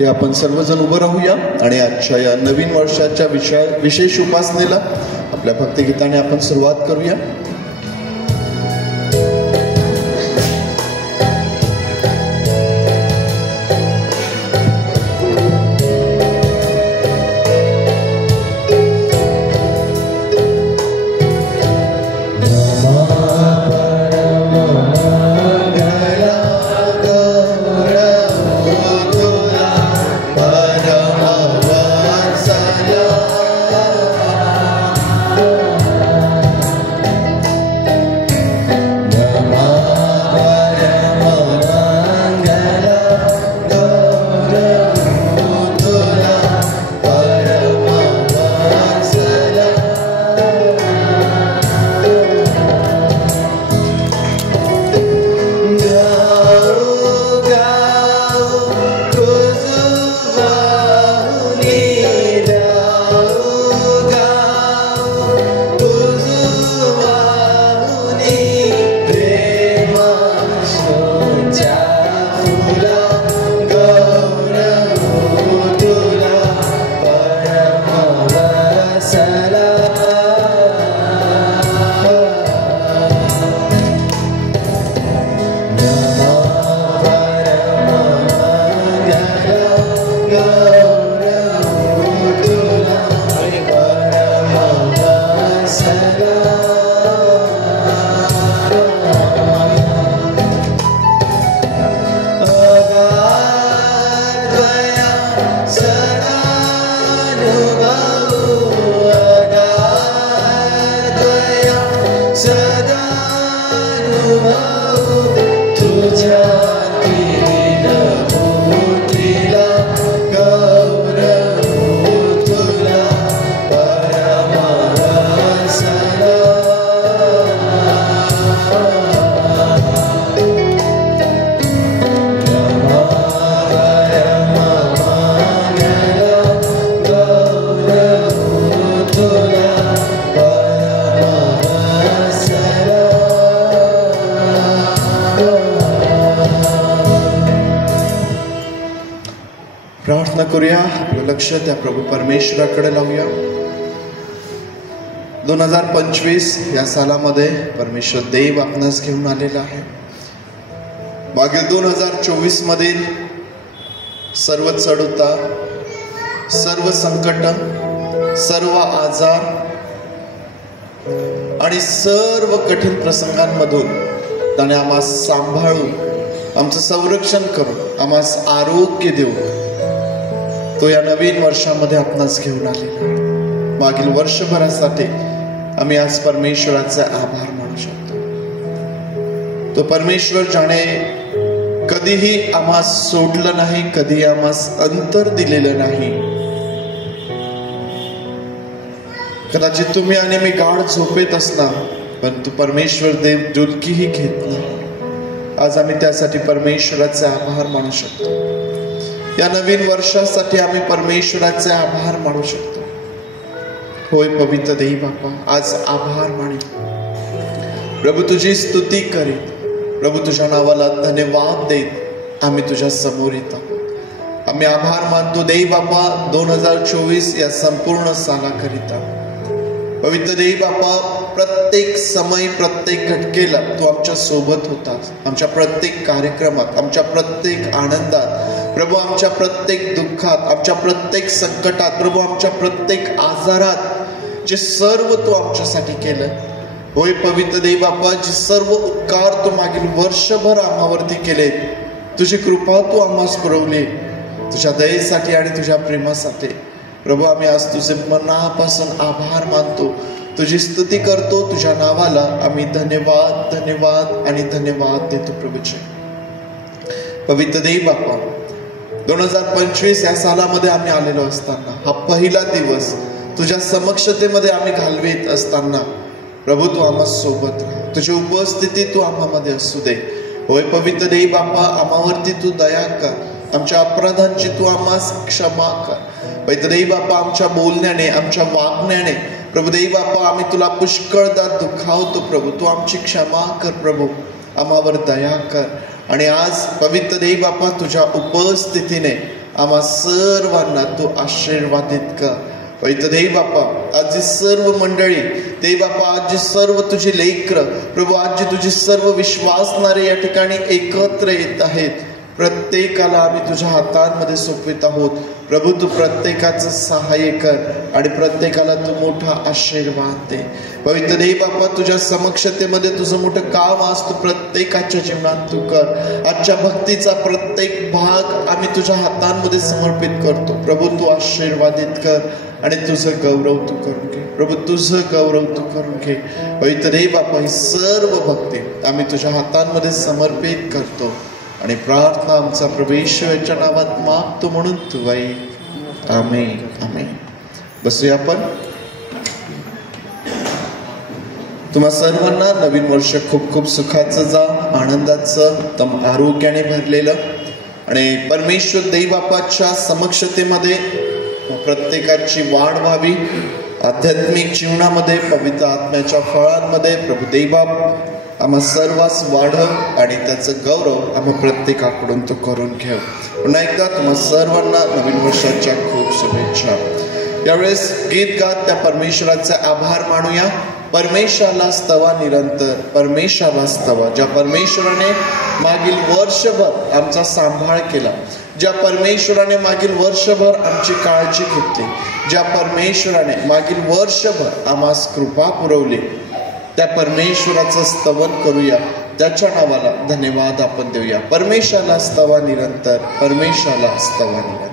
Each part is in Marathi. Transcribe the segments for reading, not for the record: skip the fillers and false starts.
या आपण सर्वजण उभं राहूया आणि आजच्या या नवीन वर्षाच्या विशेष उपासनेला आपल्या भक्तिगीताने आपण सुरुवात करूया. प्रार्थना करूया. आपलं लक्ष त्या प्रभू परमेश्वराकडे लावूया. 2025 या सालामध्ये परमेश्वर देव आपणास घेऊन आलेला आहे. मागील 2024 मधील सर्व चढउतार, सर्व संकट, सर्व आजार आणि सर्व कठीण प्रसंगांमधून त्याने आम्हाला सांभाळून आमचं संरक्षण करून आम्हाला आरोग्य देऊन तो या नवीन वर्षामध्ये आपणास घेऊन आलेला. मागील वर्षभरासाठी आम्ही आज परमेश्वराचे आभार मानू शकतो. तो परमेश्वर ज्याने कधीही आम्हाला सोडलं नाही, कधी आम्हाला अंतर दिलेलं नाही. कदाचित तुम्ही आणि मी गाढ झोपेत असणार, पण तो परमेश्वर देव डुलकीही घेत नाही. आज आम्ही त्यासाठी परमेश्वराचे आभार मानू शकतो. या नवीन वर्षासाठी आम्ही परमेश्वराचे आभार मानू शकतो. होय पवित्र देव बाप्पा, आज आभार मानेल. प्रभू तुझी स्तुती करीत, प्रभू तुझ्या नावाला धन्यवाद देत आम्ही तुझ्या समोर येत आहोत. आम्ही आभार मानतो देव बाप्पा 2024 या संपूर्ण सालाकरिता. पवित्र देव बाप्पा, प्रत्येक समय प्रत्येक घटकेला तू आमच्या सोबत होतास. आमच्या प्रत्येक कार्यक्रमात, आमच्या प्रत्येक आनंदात प्रभू, आमच्या प्रत्येक दुःखात, आमच्या प्रत्येक संकटात प्रभू, आमच्या प्रत्येक आजारात जे सर्व तू आमच्यासाठी केलं. होय पवित्र देव बाप्पा, जे सर्व उपकार तू मागील वर्षभर आम्हावरती केले, तुझी कृपा तू आम्हास पुरवली, तुझ्या दयेसाठी आणि तुझ्या प्रेमासाठी प्रभू आम्ही आज तुझे मनापासून आभार मानतो, तुझी स्तुती करतो. तुझ्या नावाला आम्ही धन्यवाद धन्यवाद आणि धन्यवाद देतो. प्रभूचे पवित्र देव बाप्पा, 2025 या सालामध्ये आम्ही आलेलो असताना, हा पहिला दिवस तुझ्या समक्षतेमध्ये आम्ही घालवीत असताना प्रभू तू आम्हा सोबत राहा. तुझी उपस्थिती तू आम्हामध्ये असू दे. होय पवित्र देव बाप्पा, आम्हावरती तू दया कर. आमच्या अपराधांची तू आम्हास क्षमा कर. पवित्र देव बाप्पा, आमच्या बोलण्याने, आमच्या वागण्याने प्रभू देव बाप्पा आम्ही तुला पुष्कळदा दुखावतो. प्रभू तू आमची क्षमा कर. प्रभू आम्हावर दया कर. आणि आज पवित्र देव बाप्पा, तुझ्या उपस्थितीने आम्हा सर्वांना तू आशीर्वादित कर. पवित्र देव बाप्पा, आज जी सर्व मंडळी देव बाप्पा, आज जी सर्व तुझी लेकरं प्रभू, आज जी तुझी सर्व विश्वासणारे या ठिकाणी एकत्र येत आहेत, प्रत्येकाला आम्ही तुझ्या हातांमध्ये सोपवित आहोत. प्रभू, तू प्रत्येकाचं सहाय्य कर आणि प्रत्येकाला तू मोठा आशीर्वाद दे. पवित्र देव बाप्पा, तुझ्या समक्षतेमध्ये तुझं मोठं काम आज तू प्रत्येकाच्या जीवनात तू कर. आजच्या भक्तीचा प्रत्येक भाग आम्ही तुझ्या हातांमध्ये समर्पित करतो. प्रभू, तू आशीर्वादित कर आणि तुझं गौरव तू करून घे. प्रभू, तुझं गौरव तू करून घे. पवित्र देव बाप्पा, ही सर्व भक्ती आम्ही तुझ्या हातांमध्ये समर्पित करतो आणि प्रार्थना आमचा प्रभू येशूच्या नावात मागतो म्हणून तू ऐक. आमेन, आमेन. बसूया आपण. तुम्हा सर्वांना नवीन वर्ष खूप खूप सुखाचं जा, आनंदाचं, तम आरोग्याने भरलेलं आणि परमेश्वर देव बाप्पाच्या समक्षतेमध्ये प्रत्येकाची वाढ व्हावी. आध्यात्मिक जीवनामध्ये, पवित्र आत्म्याच्या फळांमध्ये प्रभू देवबाप आम्हा सर्वांस वाढव आणि त्याचं गौरव आम्हा प्रत्येकाकडून तो करून घेऊ. पुन्हा एकदा तुम्हा सर्वांना नवीन वर्षाच्या खूप शुभेच्छा. यावेळेस गीत गात त्या परमेश्वराचे आभार मानूया. परमेश्वराला स्तवा निरंतर, परमेश्वराला स्तवा. ज्या परमेश्वराने मागील वर्षभर आमचा सांभाळ केला, ज्या परमेश्वराने मागील वर्षभर आमची काळजी घेतली, ज्या परमेश्वराने मागील वर्षभर आम्हास कृपा पुरवली, त्या परमेश्वराचं स्तवन करूया. त्याच्या नावाला धन्यवाद आपण देऊया. परमेश्वराला स्तवा निरंतर, परमेश्वराला स्तवा निरंतर.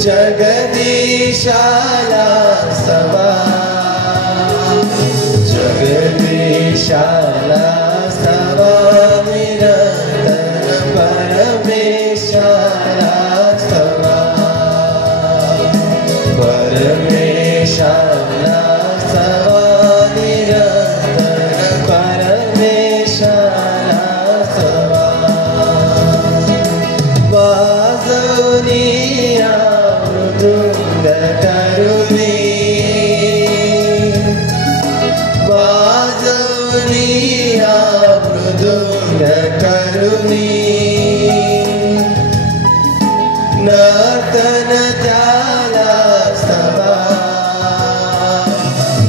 जगदीशाला स्तवा. परमेशाला स्तवा निरंतर परमेशाला स्तवा परमेशाला स्तवा निरंतर परमेशाला स्तवा वाजवनिया मृदुंग करुणी वाजवनिया मृदुंग करुणी नर्तन त्याला स्तवा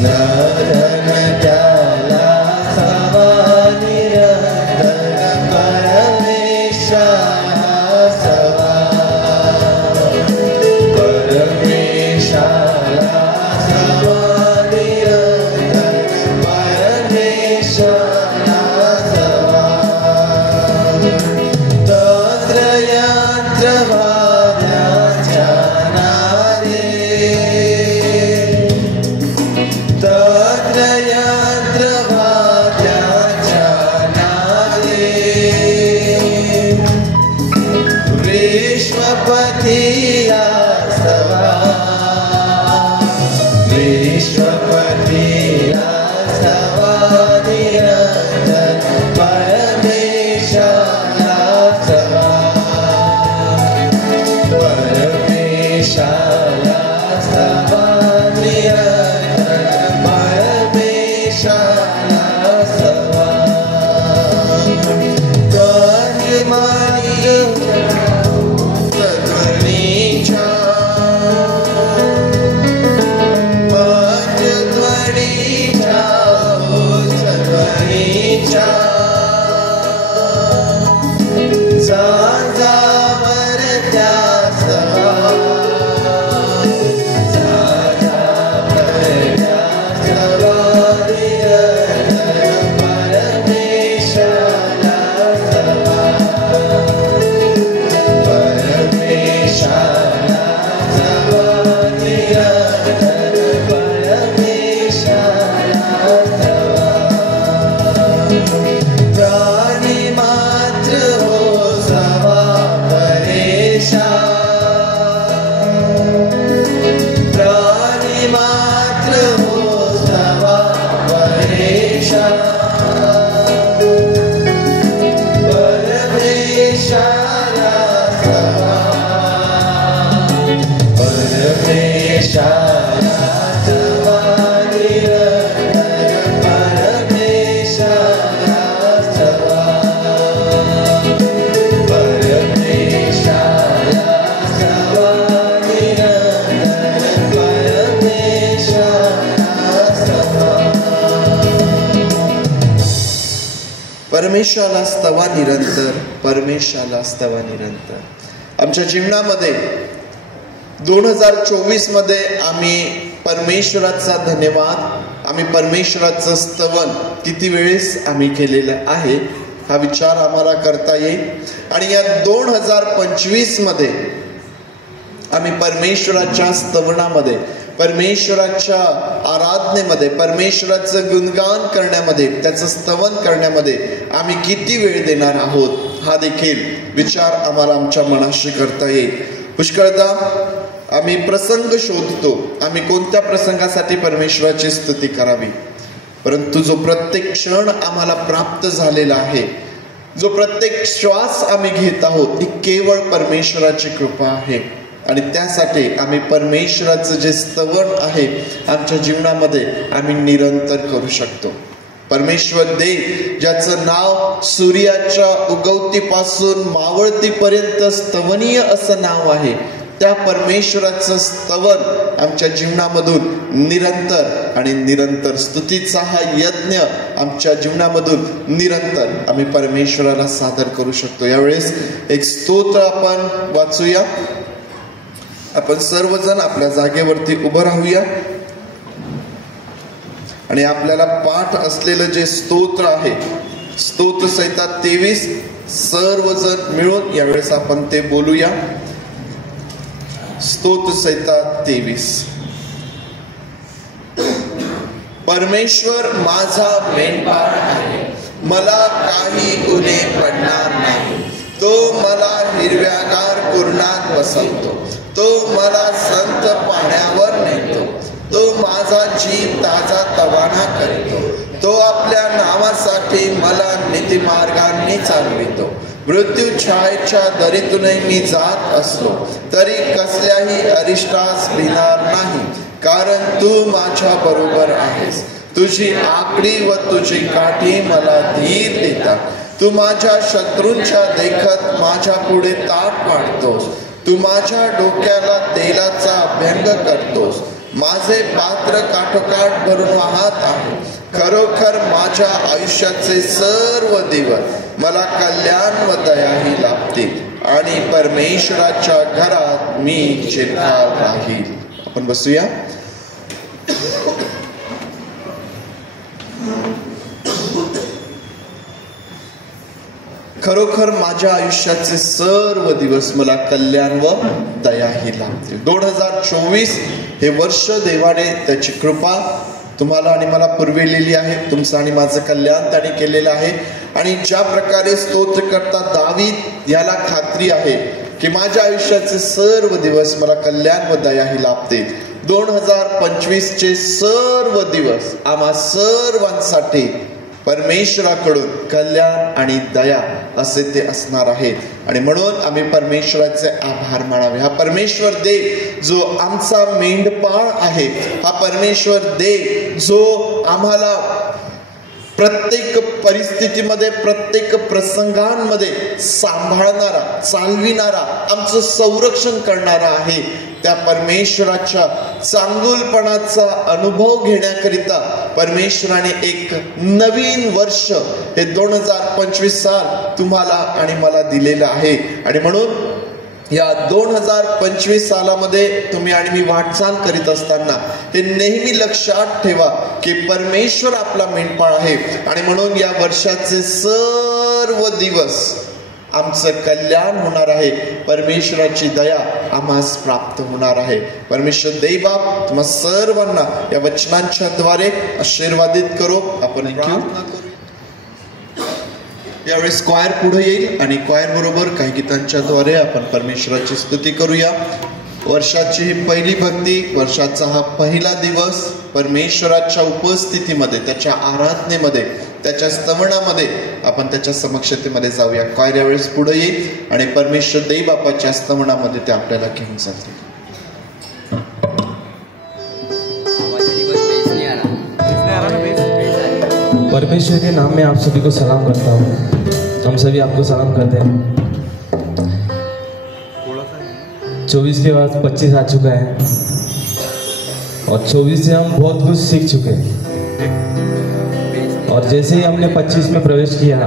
नर्तन त्याला स्तवा निरंतर परमेशाला स्तवा परमेशाला स्तवा निरंतर परमेशाला स्तवा तंत्रयंत्रवाद्याच्या नारे तंत्रयंत्रवाद्याच्या नारे विश्वपतीला स्तवा विश्वपतीला स्तवा निरंतर परमेशाला स्तवा परमेशाला स्तवा निरंतर परमेशाला स्तवा ध्वनीच्या पंचध्वनीच्या ध्वनीच्या झांजावर त्या स्तवा झांजावर त्या स्तवा निरंतर परमेशाला स्तवा परमेशाला स्तवा निरंतर परमेशाला स्तवा प्राणी मात्र हो स्तवा परेशा प्राणी मात्र हो स्तवा परेशा परमेशाला स्तवा परमेशाला स्तवा निरंतर परमेशाला स्तवा परमेशाला स्तवा निरंतर परमेशाला स्तवा परमेशाला स्तवा निरंतर परमेशाला स्तवा निरंतर. आमच्या जीवनामध्ये 2024 मध्ये आम्ही परमेश्वराचा धन्यवाद आम्ही परमेश्वराचं स्तवन किती वेळेस आम्ही केलेलं आहे हा विचार आम्हाला करता येईल. आणि या 2025 मध्ये आम्ही परमेश्वराच्या स्तवनामध्ये परमेश्वराच्या आराधनेमध्ये परमेश्वराचं गुणगान करण्यामध्ये त्याचं स्तवन करण्यामध्ये आम्ही किती वेळ देणार आहोत हा देखील विचार आम्हाला आमच्या मनाशी करता येईल. पुष्कळदा आम्ही प्रसंग शोधतो आम्ही कोणत्या प्रसंगासाठी परमेश्वराची स्तुती करावी, परंतु जो प्रत्येक क्षण आम्हाला प्राप्त झालेला आहे जो प्रत्येक श्वास आम्ही घेत आहोत ती केवळ परमेश्वराची कृपा आहे. आणि त्यासाठी आम्ही परमेश्वराचं जे स्तवन आहे आमच्या जीवनामध्ये आम्ही निरंतर करू शकतो. परमेश्वर देव ज्याचं नाव सूर्याच्या उगवतीपासून मावळतीपर्यंत स्तवनीय असं नाव आहे त्या परमेश्वराचं स्तवन आमच्या जीवनामधून निरंतर आणि निरंतर स्तुतीचा हा यज्ञ आमच्या जीवनामधून निरंतर आम्ही परमेश्वराला सादर करू शकतो. यावेळेस एक स्तोत्र आपण वाचूया. आपण सर्वजण आपल्या जागेवरती उभं राहूया आणि आपल्याला पाठ असलेलं जे स्तोत्र आहे स्तोत्र संहिता 23 सर्वजण मिळून यावेळेस आपण ते बोलूया. स्तोत्र संहिता 23. परमेश्वर माझा मेंढपाळ आहे, मला काही उणे पडणार नाही. तो मला हिरव्यागार कुरणात बसवतो, तो मला संत पाण्यावर नेतो, तो माझा जीव ताजा तवाना करतो, तो आपल्या नावासाठी मला नीतिमार्गांनी चालवितो. मृत्यू छायेच्या दरीतूनही मी जात असलो तरी कसल्याही अरिष्टास भिणार नाही, कारण तू माझ्या बरोबर आहेस. तुझी आकडी व तुझी काठी मला धीर देतात. तू माझ्या शत्रूंच्या देखत माझ्या पुढे ताट वाढतोस. तू माझ्या डोक्याला तेलाचा अभ्यंग करतोस. माझे पात्र काठोकाठ भरून वाहत आहे. खरोखर माझ्या आयुष्याचे सर्व दिवस मला कल्याण व दयाही लाभतील आणि परमेश्वराच्या घरात मी चिरकाल राहील. आपण बसूया. खरोखर माझ्या आयुष्याचे सर्व दिवस मला कल्याण व दयाही लाभतील. 2024 हे वर्ष देवाने त्याची कृपा तुम्हाला आणि मला पुरविलेली आहे. तुमचं आणि माझं कल्याण त्याने केलेलं आहे. आणि ज्या प्रकारे स्तोत्रकर्ता दावीद याला खात्री आहे की माझ्या आयुष्याचे सर्व दिवस मला कल्याण व दयाही लाभतील. 2025 चे सर्व दिवस आम्हा सर्वांसाठी परमेश्वराकडून कल्याण आणि दया असे ते असणार आहेत. आणि म्हणून आम्ही परमेश्वराचे आभार मानावे. हा परमेश्वर देव जो आमचा मेंढपाळ आहे, हा परमेश्वर देव जो आम्हाला प्रत्येक परिस्थितीमध्ये, प्रत्येक प्रसंगांमध्ये सांभाळणारा, चालविणारा, आमचं संरक्षण करणारा आहे. त्या परमेश्वराच्या चांगुलपणाचा अनुभव घेण्याकरिता परमेश्वराने एक नवीन वर्ष हे 2025 साल तुम्हाला आणि मला दिलेलं आहे. आणि म्हणून या 2025 सालामध्ये तुम्ही आणि मी वाटचाल करीत असताना हे नेहमी लक्षात ठेवा की परमेश्वर आपला मेंढपाळ आहे. आणि म्हणून या वर्षाचे सर्व दिवस आमचं कल्याण होणार आहे. परमेश्वराची दया आम्हास प्राप्त होणार आहे. परमेश्वर देवबाप तुम्हा सर्वांना या वचनांच्या द्वारे आशीर्वादित करो. आपण प्रार्थना करू. यावेळी स्क्वायर पुढे येईल आणि क्वायर बरोबर काही गीतांच्या द्वारे आपण परमेश्वराची स्तुती करूया. वर्षाची ही पहिली भक्ती, वर्षाचा हा पहिला दिवस परमेश्वराच्या उपस्थितीमध्ये, त्याच्या आराधनेमध्ये, त्याच्या स्तवनामध्ये आपण त्याच्या समक्षतेमध्ये जाऊया. क्वायर यावेळेस पुढे येईल आणि परमेश्वर देवबापाच्या स्तवनामध्ये ते आपल्याला घेऊन जातील. परमेश्वर के नाम में आप सभी को सलाम करता हूँ. हम सभी आपको सलाम करते हैं. 24 के बाद 25 आ चुका है और 24 से हम बहुत कुछ सीख चुके हैं. और जैसे ही हमने 25 में प्रवेश किया,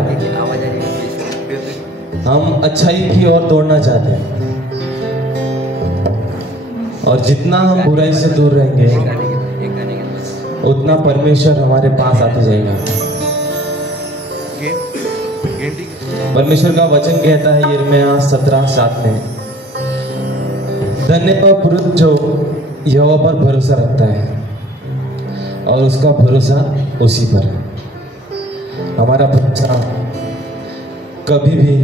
हम अच्छाई की ओर दौड़ना चाहते हैं. और जितना हम बुराई से दूर रहेंगे उतना परमेश्वर हमारे पास आते जाएगा. परमेश्वर का वचन कहता है यिर्मयाह 17:7 में, धन्य वह पुरुष जो यहोवा पर भरोसा रखता है और उसका भरोसा उसी पर है. हमारा भरोसा कभी भी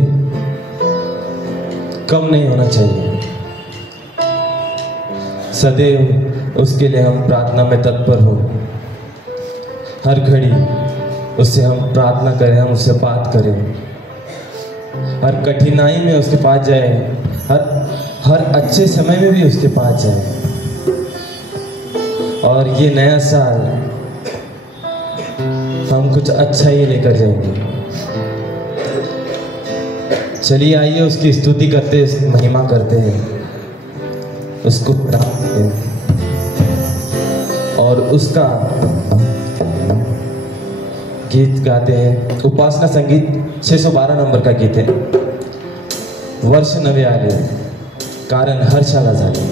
कम नहीं होना चाहिए. सदैव उसके लिए हम प्रार्थना में तत्पर हो. हर घड़ी उससे हम प्रार्थना करें, हम उससे बात करें. हर कठिनाई में उसके पास जाए, हर अच्छे समय में भी उसके पास जाए. और ये नया साल हम कुछ अच्छा ही लेकर जाएंगे. चलिए आइए उसकी स्तुति करते, महिमा करते हैं, उसको बढ़ाते हैं और उसका गीत गाते हैं. उपासना संगीत 612 नंबर का गीत है. वर्ष नवे आले कारण हर्षाला झाले.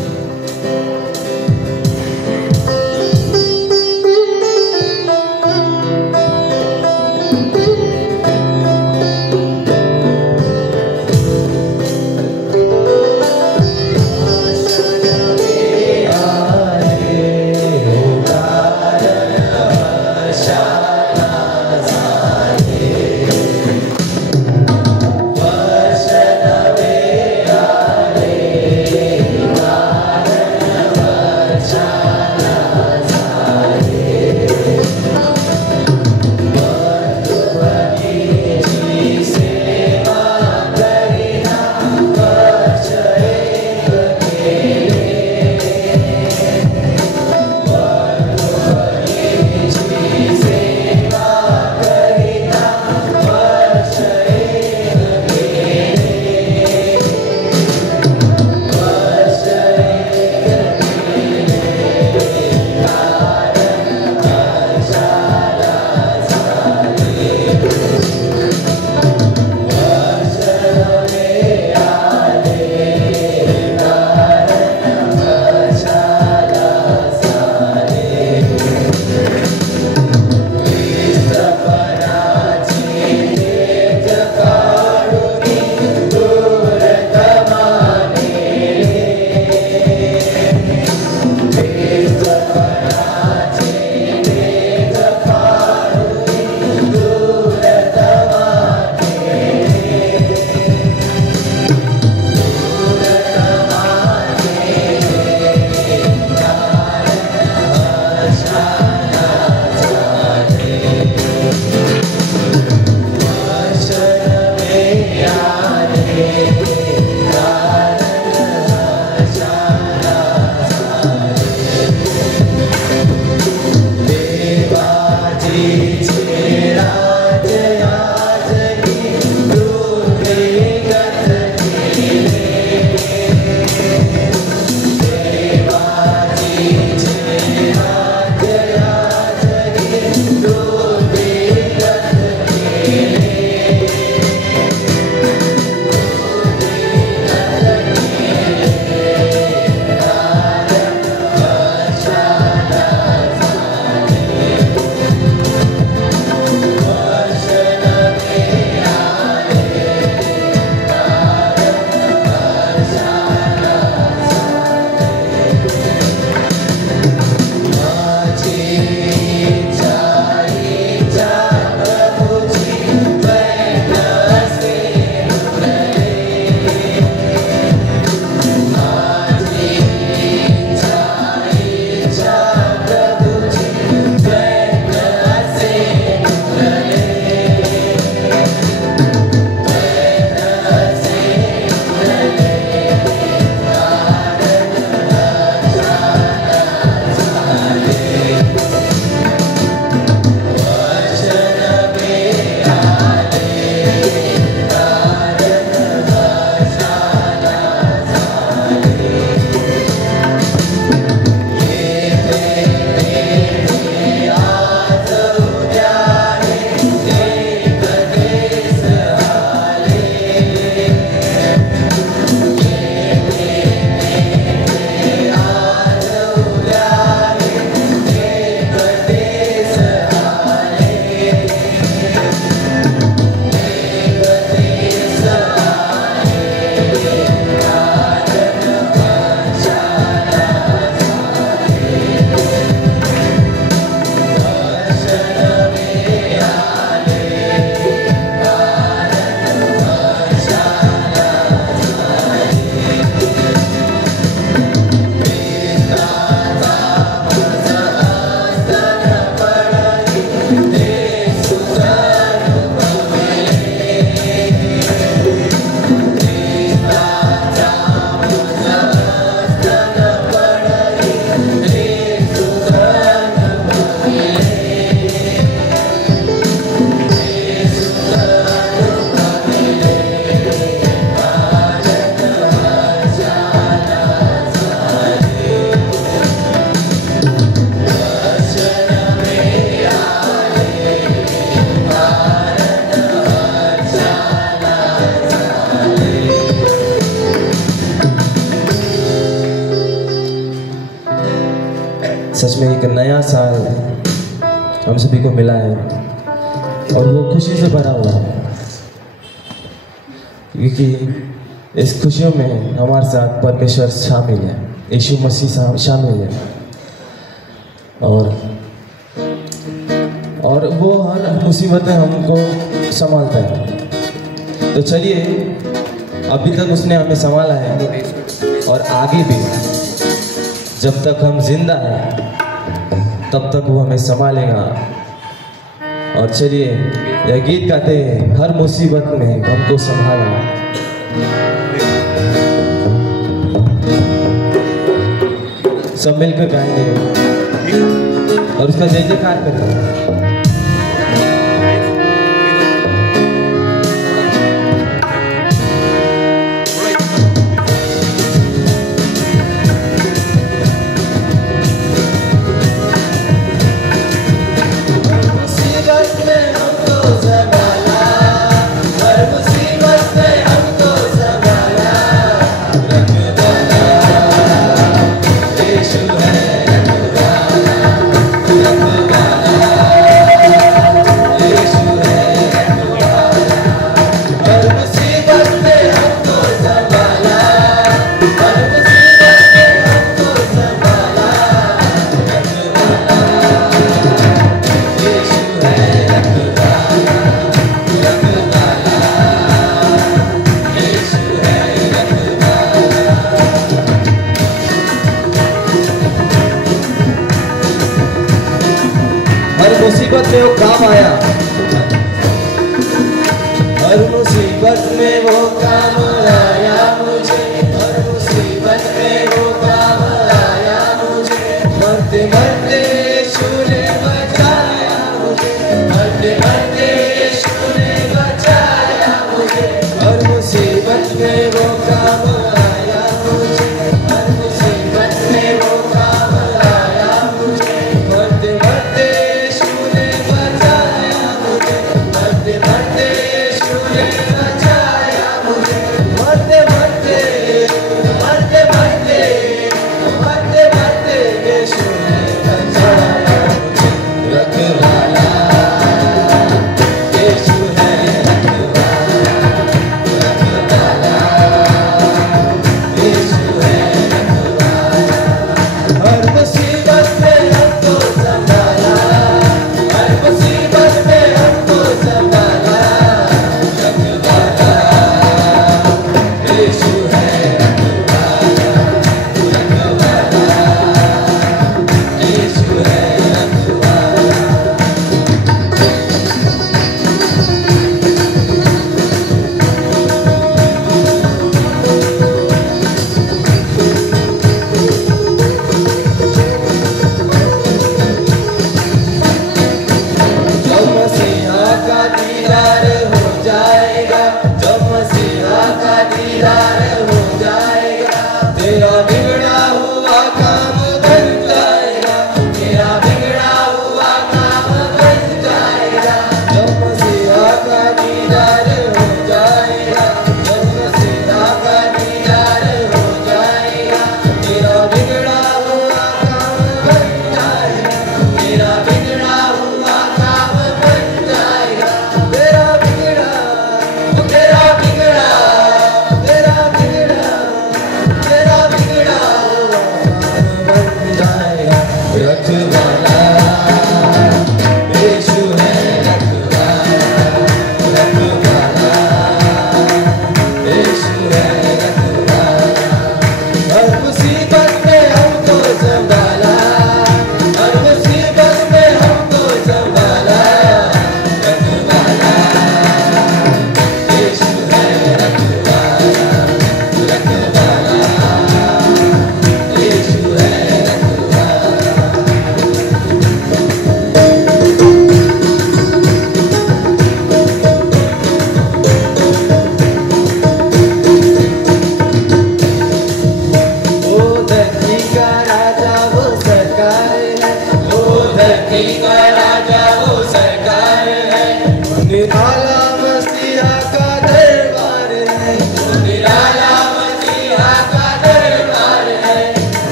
सच में एक नया साल हम सभी को मिला है और वो खुशी से भरा हुआ है, क्योंकि इस खुशियों में हमारे साथ परमेश्वर शामिल है, यीशु मसीह शामिल है और वो हर मुसीबत में हमको संभालता है। तो चलिए, अभी तक उसने हमें संभाला है और आगे भी जब तक हम जिंदा हैं तब तक वो हमें संभालेगा। और चलिए यह गीत गाते हैं, हर मुसीबत में हमको संभाला। सब मिलकर गाएंगे और उसका जय जयकार करेंगे। मुसीबत में वो काम आया, हर मुसीबत में वो काम आया मुझे, हर मुसीबत में वो काम आया मुझे। मरते मरते यीशु ने बचाया मुझे, मरते मरते यीशु ने बचाया मुझे। हर मुसीबत में वो काम आया मुझे, हर मुसीबत में वो काम आया मुझे। मरते मरते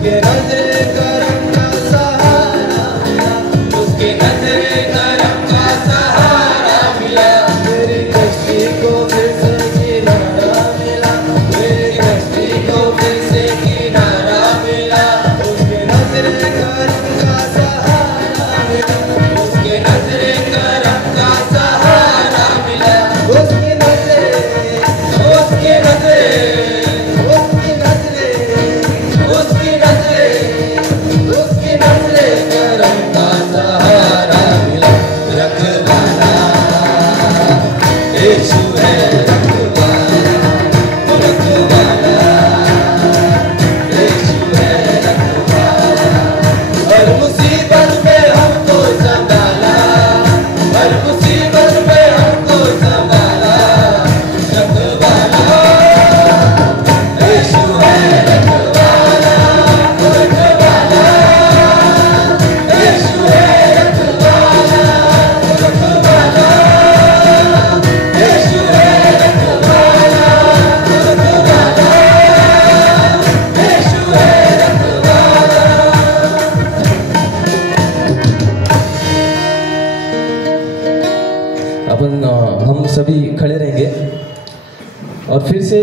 उसके नजरे करम का सहारा मिला, उसके नजरे करम का सहारा मिला। मेरी कश्ती को फिर से किनारा मिला, मेरी कश्ती को फिर से किनारा मिला। उसके नजरे करम का सहारा मिला, उसके नजरे करम का सहारा मिला। उसकी नजरे, उसकी नजरे, उसकी नजरे, उसकी नजरे, उसकी नजरे करम का सहारा मिला। रखवाला यीशु है, रखवाला, रखवाला यीशु है, रखवाला। हर मुसीबत में हमको संभाला, हर मुसीबत में हमको संभाला। रखवाला यीशु है, रखवाला, रखवाला यीशु है, रखवाला, रखवाला यीशु है, रखवाला, रखवाला यीशु है, रखवाला। अपन हम सभी खड़े रहेंगे और फिर से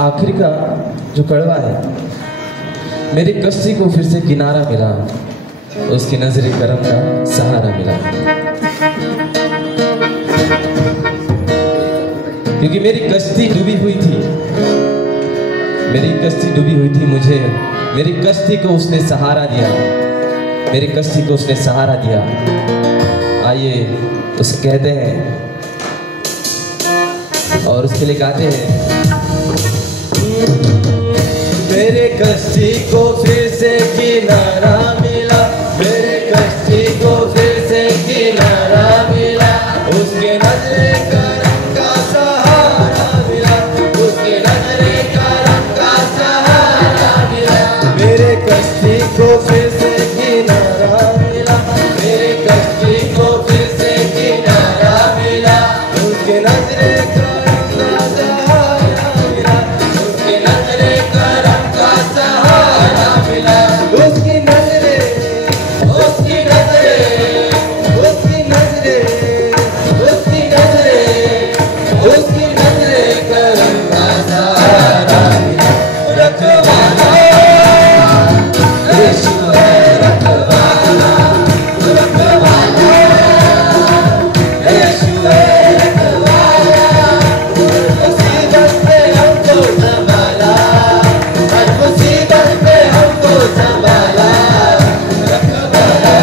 आखिरी का जो कड़वा है, मेरी कश्ती को फिर से किनारा मिला, उसकी नजरे करम का सहारा मिला। क्योंकि मेरी कश्ती डूबी हुई थी, मेरी कश्ती डूबी हुई थी, मुझे मेरी कश्ती को उसने सहारा दिया, मेरी कश्ती को उसने सहारा दिया। आइए उसे कहते हैं और उसके लिए गाते हैं। मेरे कश्ती को फिर से किनारा मिला, मेरे कश्ती को फिर से किनारा मिला। उसके नजरे करम का सहारा मिला, उसके नजरे करम का सहारा मिला। मेरे कश्ती को फिर से किनारा मिला, मेरे कश्ती को फिर से किनारा मिला। उसके नजरे करम का सहारा मिला, उसके नजरे करम का सहारा मिला। उसकी नजरे, उसकी नजरे, उसकी नजरे, उसकी नजरे, उसकी नजरे करम का सहारा मिला। रखवाला यीशु है, रखवाला, रखवाला यीशु है, रखवाला। मुसीबत पे हमको संभाला, हर मुसीबत पे हमको संभाला। रखवाला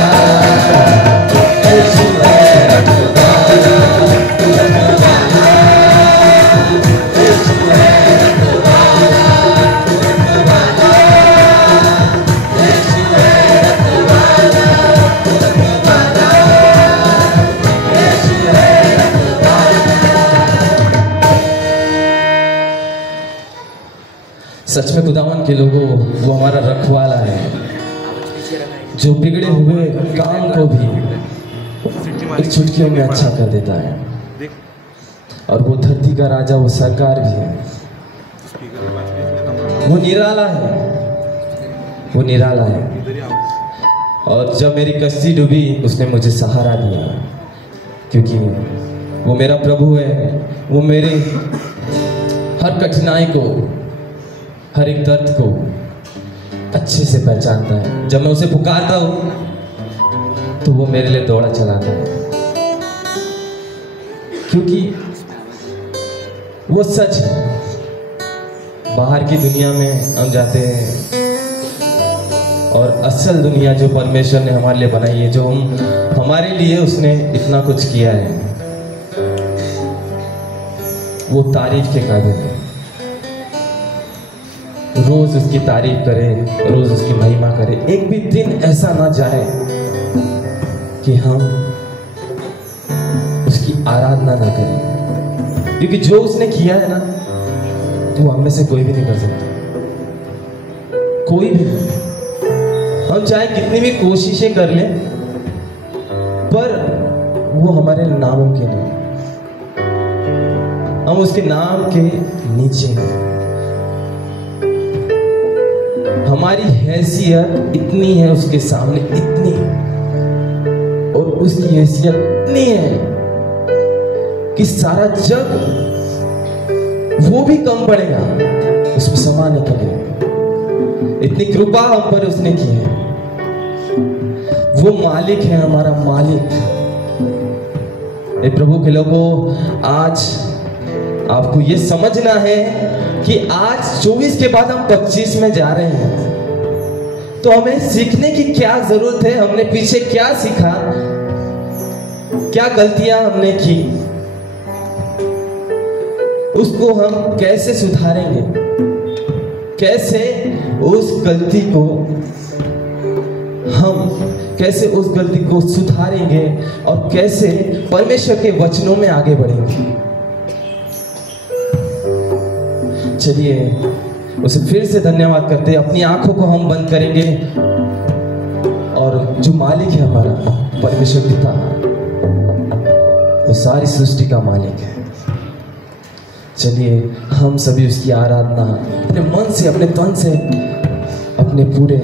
यीशु है, रखवाला, रखवाला यीशु है, रखवाला, रखवाला यीशु है, रखवाला, रखवाला यीशु है, सच में खुदावन के लोगों, वो हमारा रखवाला है, जो बिगड़े हुए काम को भी एक चुटकियों में अच्छा कर देता है। और वो धरती का राजा, वो सरकार भी है, वो निराला है, वो निराला है। और जब मेरी कश्ती डूबी, उसने मुझे सहारा दिया, क्योंकि वो मेरा प्रभु है। वो मेरे हर कठिनाई को, हर एक दर्द को अच्छे से पहचानता है। जब मैं उसे पुकारता हूँ तो वो मेरे लिए दौड़ा चलाता है, क्योंकि वो सच है। बाहर की दुनिया में हम जाते हैं और असल दुनिया जो परमेश्वर ने हमारे लिए बनाई है, जो हमारे लिए उसने इतना कुछ किया है, वो तारीफ के काबिल है। रोज उसकी तारीफ करें, रोज उसकी महिमा करें। एक भी दिन ऐसा ना जाए कि हम उसकी आराधना ना करें, क्योंकि जो उसने किया है ना, वो हम में से कोई भी नहीं कर सकता, कोई भी नहीं। हम चाहे कितनी भी कोशिशें कर लें, पर वो हमारे नामुमकिन है। हम उसके नाम के नीचे हैं, हमारी हैसियत इतनी है उसके सामने, इतनी, और उसकी हैसियत इतनी है कि सारा जग वो भी कम पड़ेगा उसमें समाने के लिए। इतनी कृपा हम पर उसने की है। वो मालिक है, हमारा मालिक। ए प्रभु के लोगों, आज आपको ये समझना है कि आज 24 के बाद हम 25 में जा रहे हैं, तो हमें सीखने की क्या जरूरत है, हमने पीछे क्या सीखा, क्या गलतियां हमने की, उसको हम कैसे सुधारेंगे, कैसे उस गलती को सुधारेंगे और कैसे परमेश्वर के वचनों में आगे बढ़ेंगे। चलिए उसे फिर से धन्यवाद करते हैं। अपनी आंखों को हम बंद करेंगे और जो मालिक है हमारा परमेश्वर पिता, वो सारी सृष्टि का मालिक है। चलिए हम सभी उसकी आराधना अपने मन से, अपने तन से, अपने पूरे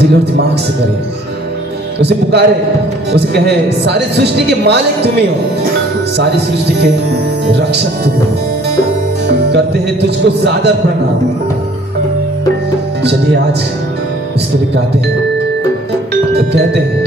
दिल और दिमाग से करें। उसे पुकारे, उसे कहे, सारी सृष्टि के मालिक तुम ही हो, सारी सृष्टि के रक्षक तुम हो, करते हैं तुझको ज्यादा प्रणाम। चलिए आज उसके लिए गाते हैं, तो कहते हैं,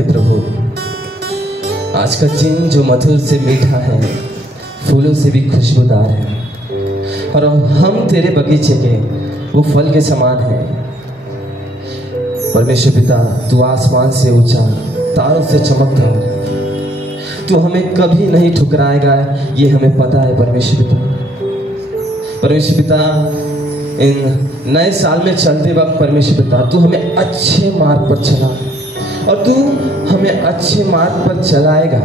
हे प्रभु, आज का दिन जो मधुर से मीठा है, फूलों से भी खुशबूदार है, और हम तेरे बगीचे के वो फल के समान हैं। परमेश्वर पिता, तू आसमान से ऊंचा, तारों से चमकदार, तू हमें कभी नहीं ठुकराएगा, ये हमें पता है परमेश्वर पिता। परमेश्वर पिता, इन नए साल में चलते वक्त परमेश्वर पिता, तू हमें अच्छे मार्ग पर चला और तू हमें अच्छे मार्ग पर चलाएगा।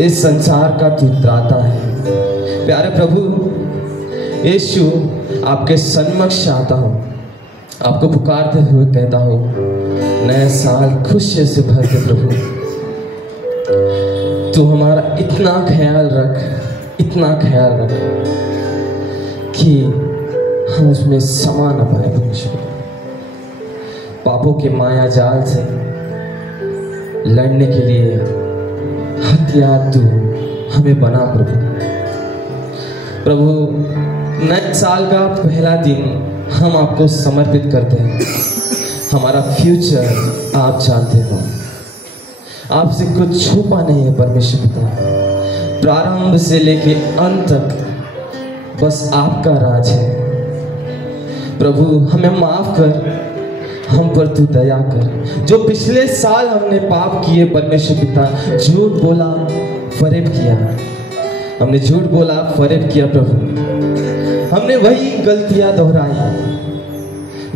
इस संसार का तू त्राता है। प्यारे प्रभु यीशु, आपके सन्मुख आता हूँ, आपको पुकारते हुए कहता हूँ, नया साल खुशी से भर दे प्रभु। तू हमारा इतना ख्याल रख, इतना ख्याल रख कि हम उसमें समा न पाए परमेश्वर। पापों के माया जाल से लड़ने के लिए हथियार तू हमें बना प्रभु। नए साल का पहला दिन हम आपको समर्पित करते हैं। हमारा फ्यूचर आप जानते हो, आपसे कुछ छुपा नहीं है परमेश्वर पिता। प्रारंभ से लेके अंत तक बस आपका राज है प्रभु। हमें माफ कर, हम पर तू दया कर। जो पिछले साल हमने पाप किए परमेश्वर पिता, झूठ बोला, फरेब किया, हमने झूठ बोला, फरेब किया प्रभु। हमने वही गलतियां दोहराई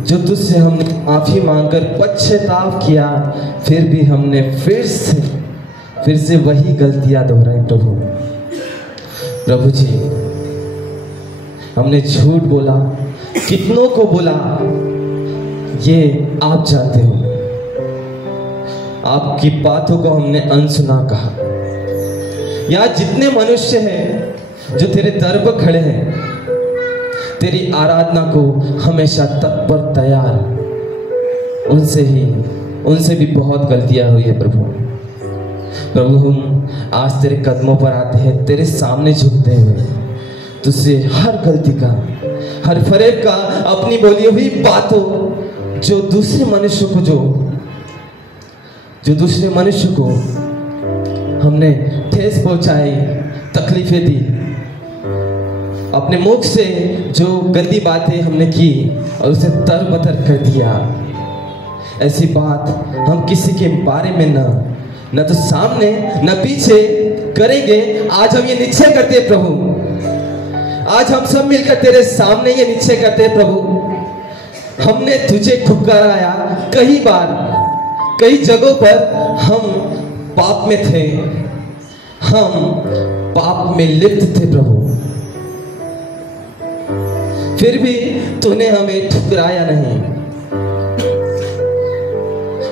जो तुझसे हमने माफी मांगकर पश्चाताप किया, फिर भी हमने फिर से वही गलतियां दोहराई प्रभु। प्रभु जी, हमने झूठ बोला, कितनों को बोला, ये आप जानते हो। आपकी बातों को हमने अनसुना कहा। यहाँ जितने मनुष्य हैं जो तेरे दर पर खड़े हैं, तेरी आराधना को हमेशा तत्पर तैयार, उनसे भी बहुत गलतियां हुई है प्रभु। प्रभु, हम आज तेरे कदमों पर आते हैं, तेरे सामने झुकते हुए तुझसे हर गलती का, हर फरेब का, अपनी बोली हुई बातों जो दूसरे मनुष्य को हमने ठेस पहुंचाई, तकलीफें दी, अपने मुख से जो गंदी बातें हमने की और उसे तरबतर कर दिया, ऐसी बात हम किसी के बारे में न तो सामने न पीछे करेंगे। आज हम ये निश्चय करते हैं प्रभु, आज हम सब मिलकर तेरे सामने ये निश्चय करते हैं प्रभु। हमने तुझे ठुकराया कई बार, कई जगहों पर हम पाप में थे, हम पाप में लिप्त थे प्रभु, फिर भी तूने हमें ठुकराया नहीं।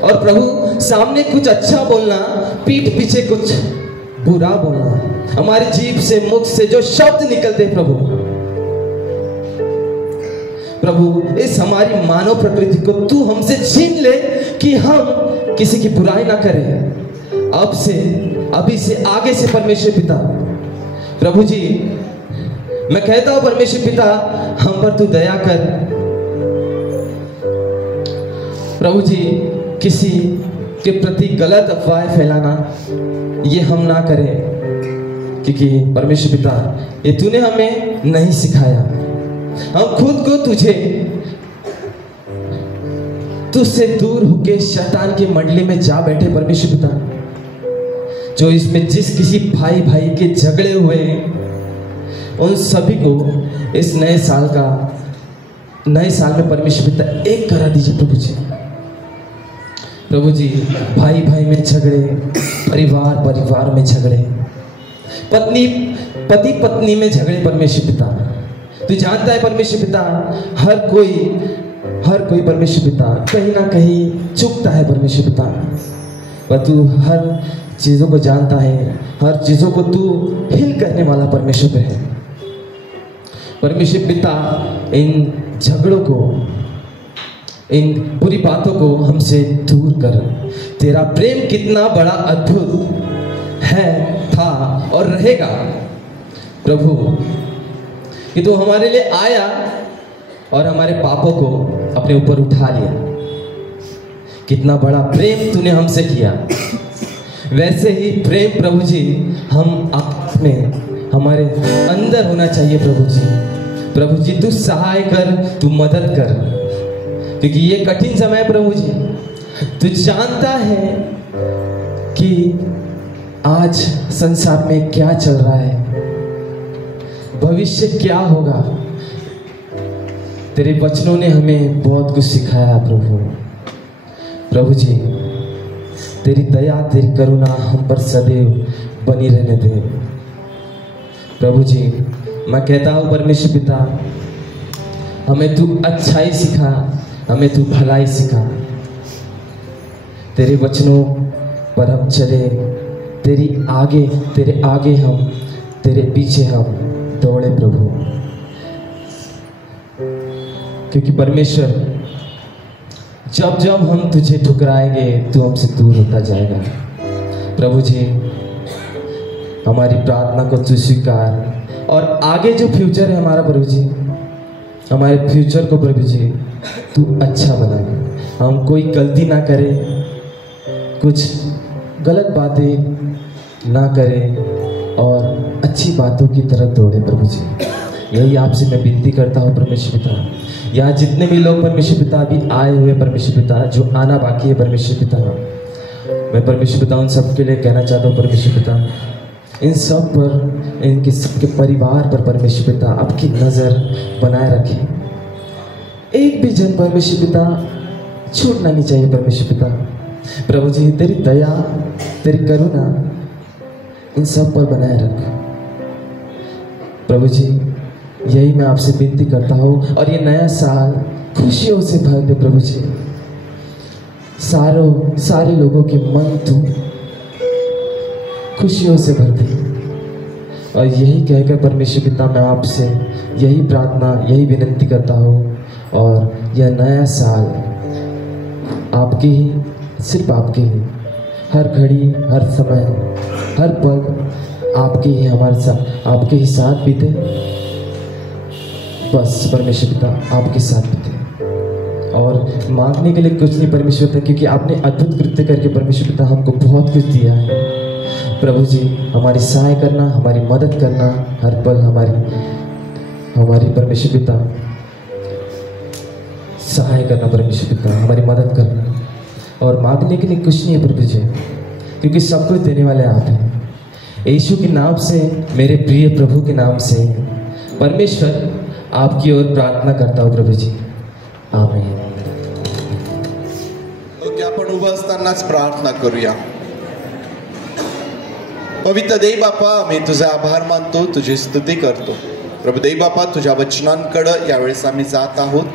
और प्रभु, सामने कुछ अच्छा बोलना, पीठ पीछे कुछ बुरा बोलना, हमारी जीभ से, मुख से जो शब्द निकलते प्रभु, इस हमारी मानव प्रकृति को तू हमसे छीन ले कि हम किसी की बुराई ना करें। अभी से आगे से परमेश्वर पिता, प्रभु जी, मैं कहता हूं परमेश्वर पिता, हम पर तू दया कर प्रभु जी। किसी के प्रति गलत अफवाहें फैलाना ये हम ना करें, क्योंकि परमेश्वर पिता, ये तूने हमें नहीं सिखाया। हम खुद को तुझसे दूर होके शैतान की मंडली में जा बैठे परमेश्वर पिता, जो इसमें किसी भाई के झगड़े हुए हैं, उन सभी को इस नए साल में परमेश्वर पिता एक करा दीजिए प्रभु जी। प्रभु जी, भाई में झगड़े, परिवार में झगड़े, पति पत्नी में झगड़े परमेश्वर पिता, तू जानता है परमेश्वर पिता, हर कोई परमेश्वर पिता कहीं ना कहीं चूकता है परमेश्वर पिता, पर तू हर चीजों को जानता है, हर चीजों को तू हिल करने वाला परमेश्वर है। परमेश्वर पिता, इन झगड़ों को, इन बुरी बातों को हमसे दूर कर। तेरा प्रेम कितना बड़ा अद्भुत है, था और रहेगा प्रभु, कि तू हमारे लिए आया और हमारे पापों को अपने ऊपर उठा लिया, कितना बड़ा प्रेम तूने हमसे किया। वैसे ही प्रेम प्रभु जी हम आप में हमारे अंदर होना चाहिए प्रभु जी। प्रभु जी तू सहाय कर, तू मदद कर, क्योंकि ये कठिन समय प्रभु जी तू जानता है कि आज संसार में क्या चल रहा है, भविष्य क्या होगा। तेरे वचनों ने हमें बहुत कुछ सिखाया प्रभु। प्रभु जी तेरी दया तेरी करुणा हम पर सदैव बनी रहने दे। प्रभु जी मैं कहता हूँ परमेश्वर पिता, हमें तू अच्छाई सिखा, हमें तू भलाई सिखा। तेरे वचनों पर हम चले, तेरे आगे हम, तेरे पीछे हम दौड़े प्रभु। क्योंकि परमेश्वर जब जब हम तुझे ठुकराएंगे तू हमसे दूर होता जाएगा। प्रभु जी हमारी प्रार्थना को तू स्वीकार, और आगे जो फ्यूचर है हमारा प्रभु जी, हमारे फ्यूचर को प्रभु जी तू अच्छा बना। हम कोई गलती ना करें, कुछ गलत बातें ना करें और अच्छी बातों की तरफ दौड़े प्रभु जी। यही आपसे मैं विनती करता हूँ परमेश्वर पिता। यहाँ जितने भी लोग परमेश्वर पिता अभी आए हुए परमेश्वर पिता, जो आना बाकी है परमेश्वर पिता, मैं परमेश्वर पिता उन सब के लिए कहना चाहता हूँ परमेश्वर पिता, इन सब पर, इनके सबके परिवार पर परमेश्वर पिता आपकी नज़र बनाए रखें। एक भी जन परमेश्वर पिता छूटना नहीं चाहिए परमेश्वर पिता। प्रभु जी तेरी दया तेरी करुणा इन सब पर बनाए रख प्रभु जी। यही मैं आपसे विनती करता हूँ, और ये नया साल खुशियों से भर दे प्रभु जी। सारे लोगों के मन तू खुशियों से भर दे। और यही कहकर परमेश्वर पिता मैं आपसे यही प्रार्थना, यही विनती करता हूँ। और यह नया साल आपके ही, सिर्फ आपके ही, हर घड़ी हर समय हर पल आपके ही हमारे साथ, आपके ही साथ बीते। बस परमेश्वर पिता आपके साथ बीते, और मांगने के लिए कुछ नहीं परमेश्वर पिता, क्योंकि आपने अद्भुत कृत्य करके परमेश्वर पिता हमको बहुत कुछ दिया है। प्रभु जी हमारी सहाय करना, हमारी मदद करना, हर पल हमारी परमेश्वर पिता सहाय करना, परमेश्वर पिता हमारी मदद करना। और मांगने के लिए कुछ नहीं है प्रभु जी, क्योंकि सब कुछ देने वाले आप हैं। यीशु के नाम से, मेरे प्रिय प्रभु के नाम से परमेश्वर आपकी ओर प्रार्थना करता हूँ प्रभू जी, आमेन। ओके, आपण उभं असतानाच प्रार्थना करूया। पवित्र देव बापा, आम्ही तुझे आभार मानतो, तुझी स्तुती करतो। प्रभू देव बापा, तुझ्या वचनांकडं यावेळेस आम्ही जात आहोत,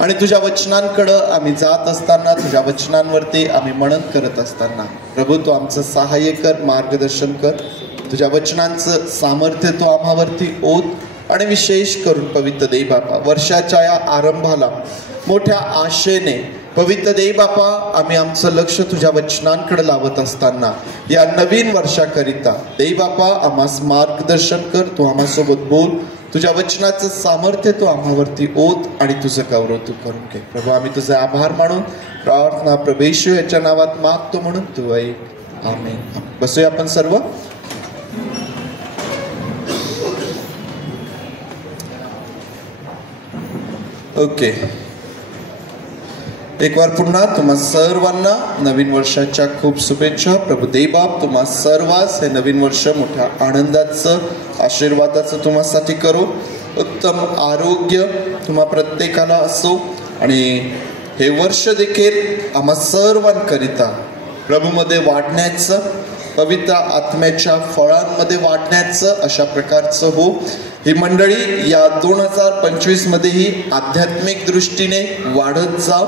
आणि तुझ्या वचनांकडं आम्ही जात असताना, तुझ्या वचनांवरती आम्ही मनन करत असताना प्रभू तू आमचं सहाय्य कर, मार्गदर्शन कर। तुझ्या वचनांचं सामर्थ्य तू आम्हावरती ओत, आणि विशेष करून पवित्र देव बापा वर्षाच्या या आरंभाला मोठ्या आशेने पवित्र देव बापा आम्ही आमचं लक्ष तुझ्या वचनांकडे लावत असताना या नवीन वर्षाकरिता देव बापा आम्हास मार्गदर्शन कर, तू आम्हासोबत बोल, तुझ्या वचनाचं सामर्थ्य तू आम्हावरती ओत आणि तुझं गौरव तू करून घे। प्रभू आम्ही तुझे आभार मानून प्रार्थना प्रभू येशू याच्या नावात मागतो, म्हणून तू ऐक, आमेन। बसूया आपण सर्व। ओके, एक बार पुन्हा तुम्हा सर्वांना नवीन वर्षाच्या खूप शुभेच्छा। प्रभू देवबाप तुम्हा सर्वांस हे नवीन वर्ष मोठ्या आनंदाचं, आशीर्वादाचं तुम्हासाठी करो। उत्तम आरोग्य तुम्हा प्रत्येकाला असो, आणि हे वर्ष देखील आम्हा सर्वांकरिता प्रभूमध्ये वाढण्याचं, पवित्र आत्म्याच्या फळांमध्ये वाढण्याचं अशा प्रकारचं हो। ही मंडळी या 2025 मध्येही आध्यात्मिक दृष्टीने वाढत जा,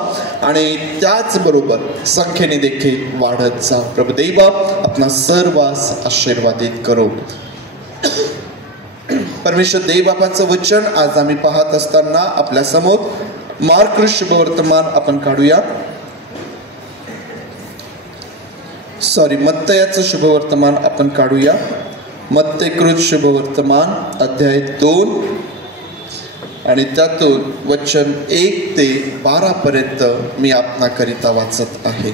आणि त्याचबरोबर संख्येने देखील वाढत जा। प्रभू देवबाप आपणा सर्वांस आशीर्वादित करो। परमेश्वर देवबापाचं वचन आज आम्ही पाहत असताना आपल्या समोर मार्क शुभवर्तमान आपण काढूया। मत्तयाचं शुभवर्तमान आपण काढूया। मत्तेकृत शुभवर्तमान अध्याय 2 आणि त्यातून वचन 1 ते 12 पर्यंत मी आपणाकरिता वाचत आहे.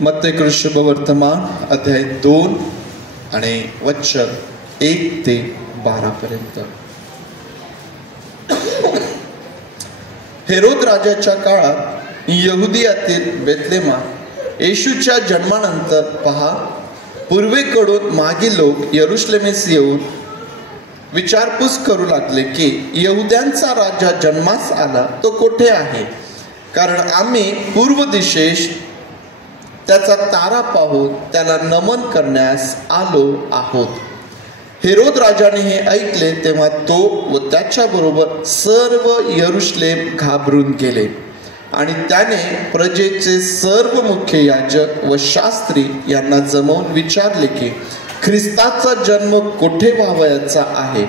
मत्तेय शुभवर्तमान अध्याय 2 आणि वचन 1 ते 12 पर्यंत. हेरोद राजाच्या काळात यहुदियातील बेथलेमा येशूच्या जन्मानंतर पहा, पूर्वेकडून मागे लोक यरुशलेमेस येऊन विचारपूस करू लागले की यहुद्यांचा राजा जन्मास आला तो कोठे आहे, कारण आम्ही पूर्व दिशेस त्याचा तारा पाहून त्याला नमन करण्यास आलो आहोत. हेरोद राजाने हे ऐकले तेव्हा तो व त्याच्याबरोबर सर्व यरुशलेम घाबरून गेले आणि त्याने प्रजेचे सर्व मुख्य याजक व शास्त्री यांना जमवून विचारले की ख्रिस्ताचा जन्म कोठे व्हावयाचा आहे.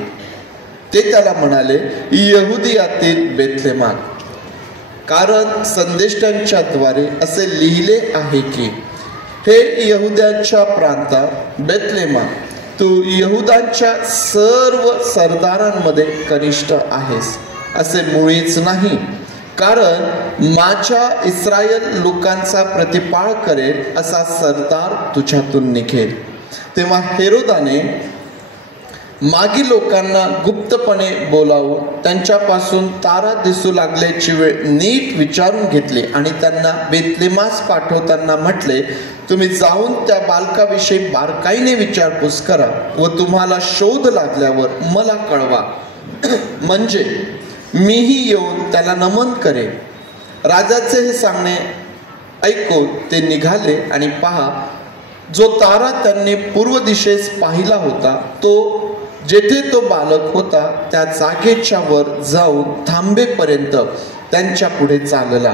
ते त्याला म्हणाले, यहुदियातील बेथलेमात, कारण संदेष्टांच्या द्वारे असे लिहिले आहे की हे यहुद्यांच्या प्रांतात बेथलेमा, तू यहुदांच्या सर्व सरदारांमध्ये कनिष्ठ आहेस असे मुळीच नाही, कारण माझ्या इस्रायल लोकांचा प्रतिपाळ करेल असा सरदार तुझ्यातून निघेल. तेव्हा हेरोदाने मागी लोकांना गुप्तपणे बोलावून त्यांच्यापासून तारा दिसू लागल्याची वेळ नीट विचारून घेतली आणि त्यांना बेथलेमास पाठवताना म्हटले, तुम्ही जाऊन त्या बालकाविषयी बारकाईने विचारपूस करा व तुम्हाला शोध लागल्यावर मला कळवा, म्हणजे मीही येऊन त्याला नमन करेन. राजाचे हे सांगणे ऐकून ते निघाले आणि पहा, जो तारा त्यांनी पूर्व दिशेस पाहिला होता तो जेथे तो बालक होता त्या जागेच्या वर जाऊन थांबेपर्यंत त्यांच्या पुढे चालला.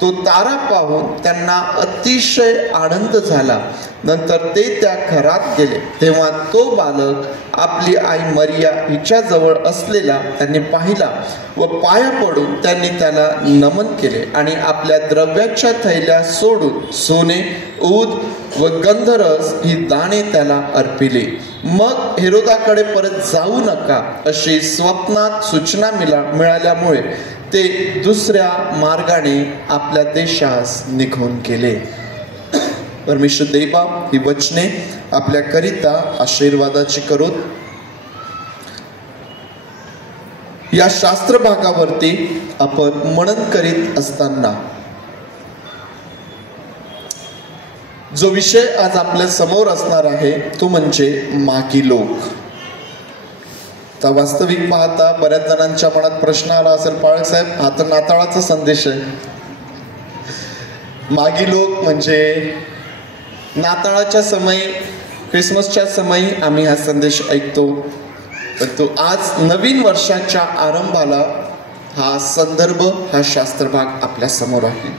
तो तारा पाहून त्यांना अतिशय आनंद झाला. नंतर ते त्या घरात गेले तेव्हा तो बालक आपली आई मरिया हिच्याजवळ असलेला त्यांनी पाहिला व पाया पडून त्यांनी त्याला नमन केले आणि आपल्या द्रव्याच्या थैल्या सोडून सोने, ऊद व गंधरस ही दाणे त्याला अर्पिली. मग हेरोदाकडे परत जाऊ नका अशी स्वप्नात सूचना मिळाल्यामुळे ते दुसऱ्या मार्गाने आपल्या देशास निघून गेले. परमेश्वर देवा ही वचने आपल्या करिता आशीर्वादाची करोत. या शास्त्र भागावरती आपण मनन करीत असताना जो विषय आज आपल्या समोर असणार आहे तो म्हणजे मागी लोक. तर वास्तविक पाहता बऱ्याच जणांच्या मनात प्रश्न आला असेल, पाळक साहेब हा तर नाताळाचा संदेश आहे. मागी लोक म्हणजे नाताळाच्या समयी, क्रिसमसच्या समयी आम्ही हा संदेश ऐकतो, परंतु आज नवीन वर्षाच्या आरंभाला हा संदर्भ, हा शास्त्रभाग आपल्या समोर आहे.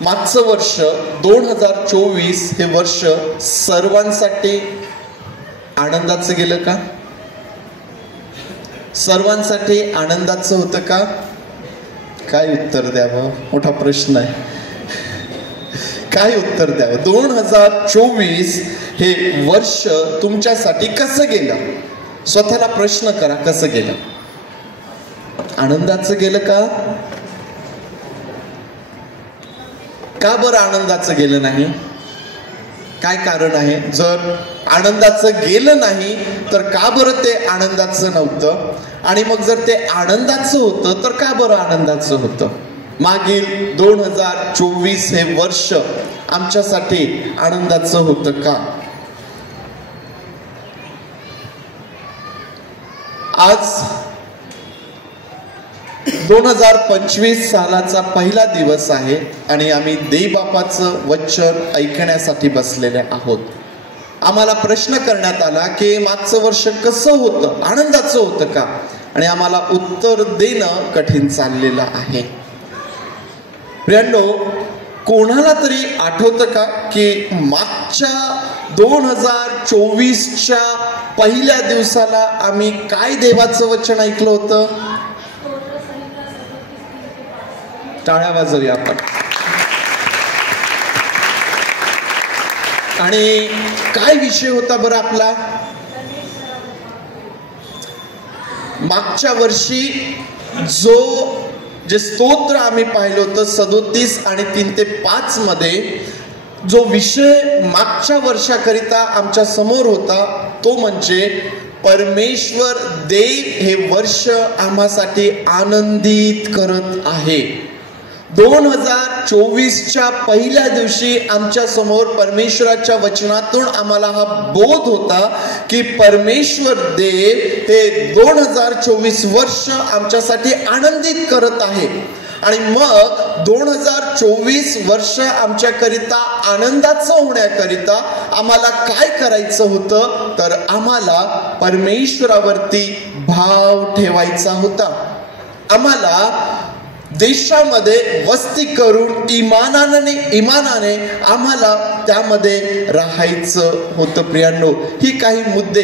मागचं वर्ष 2024 हे वर्ष सर्वांसाठी आनंदाचं गेलं का? सर्वांसाठी आनंदाचं होतं का? काय उत्तर द्यावं, मोठा प्रश्न आहे. काय उत्तर द्यावं? 2024 हे वर्ष तुमच्यासाठी कसं गेलं? स्वतःला प्रश्न करा, कसं गेलं? आनंदाचं गेलं का? का बरं आनंदाचं गेलं नाही? काय कारण आहे? जर आनंदाचं गेलं नाही तर का बरं ते आनंदाचं नव्हतं? आणि मग जर ते आनंदाचं होतं तर का बरं आनंदाचं होतं? मागील 2024 हे वर्ष आमच्यासाठी आनंदाचं होतं का? आज 2025 सालाचा पहिला दिवस आहे आणि आम्ही देवबापाचं वचन ऐकण्यासाठी बसलेले आहोत. आम्हाला प्रश्न करण्यात आला की मागचं वर्ष कसं होतं, आनंदाचं होतं का? आणि आम्हाला उत्तर देणं कठीण चाललेलं आहे. प्रियांनो, कोणाला तरी आठवतं का की मागच्या 2024च्या पहिल्या दिवसाला आम्ही काय देवाचं वचन ऐकलं होतं? टाळ्या वाजवूया आपण. आणि काय विषय होता बरं आपला? मागच्या वर्षी जे स्तोत्र आम्ही पाहिलं होतं 37 आणि 3 ते 5 मध्ये जो विषय मागच्या वर्षाकरिता आमच्या समोर होता तो म्हणजे परमेश्वर देव हे वर्ष आम्हासाठी आनंदित करत आहे. 2024च्या पहिल्या दिवशी आमच्या समोर परमेश्वराच्या वचनातून आम्हाला हा बोध होता की परमेश्वर देव हे 2024 वर्ष आमच्यासाठी आनंदित करत आहे. आणि मग 2024 वर्ष आमच्याकरिता आनंदाचं होण्याकरिता आम्हाला काय करायचं होतं? तर आम्हाला परमेश्वरावरती भाव ठेवायचा होता. आम्हाला देशामध्ये वस्ती करून इमानाने आम्हाला त्यामध्ये राहायचं होतं. प्रियांनो, ही काही मुद्दे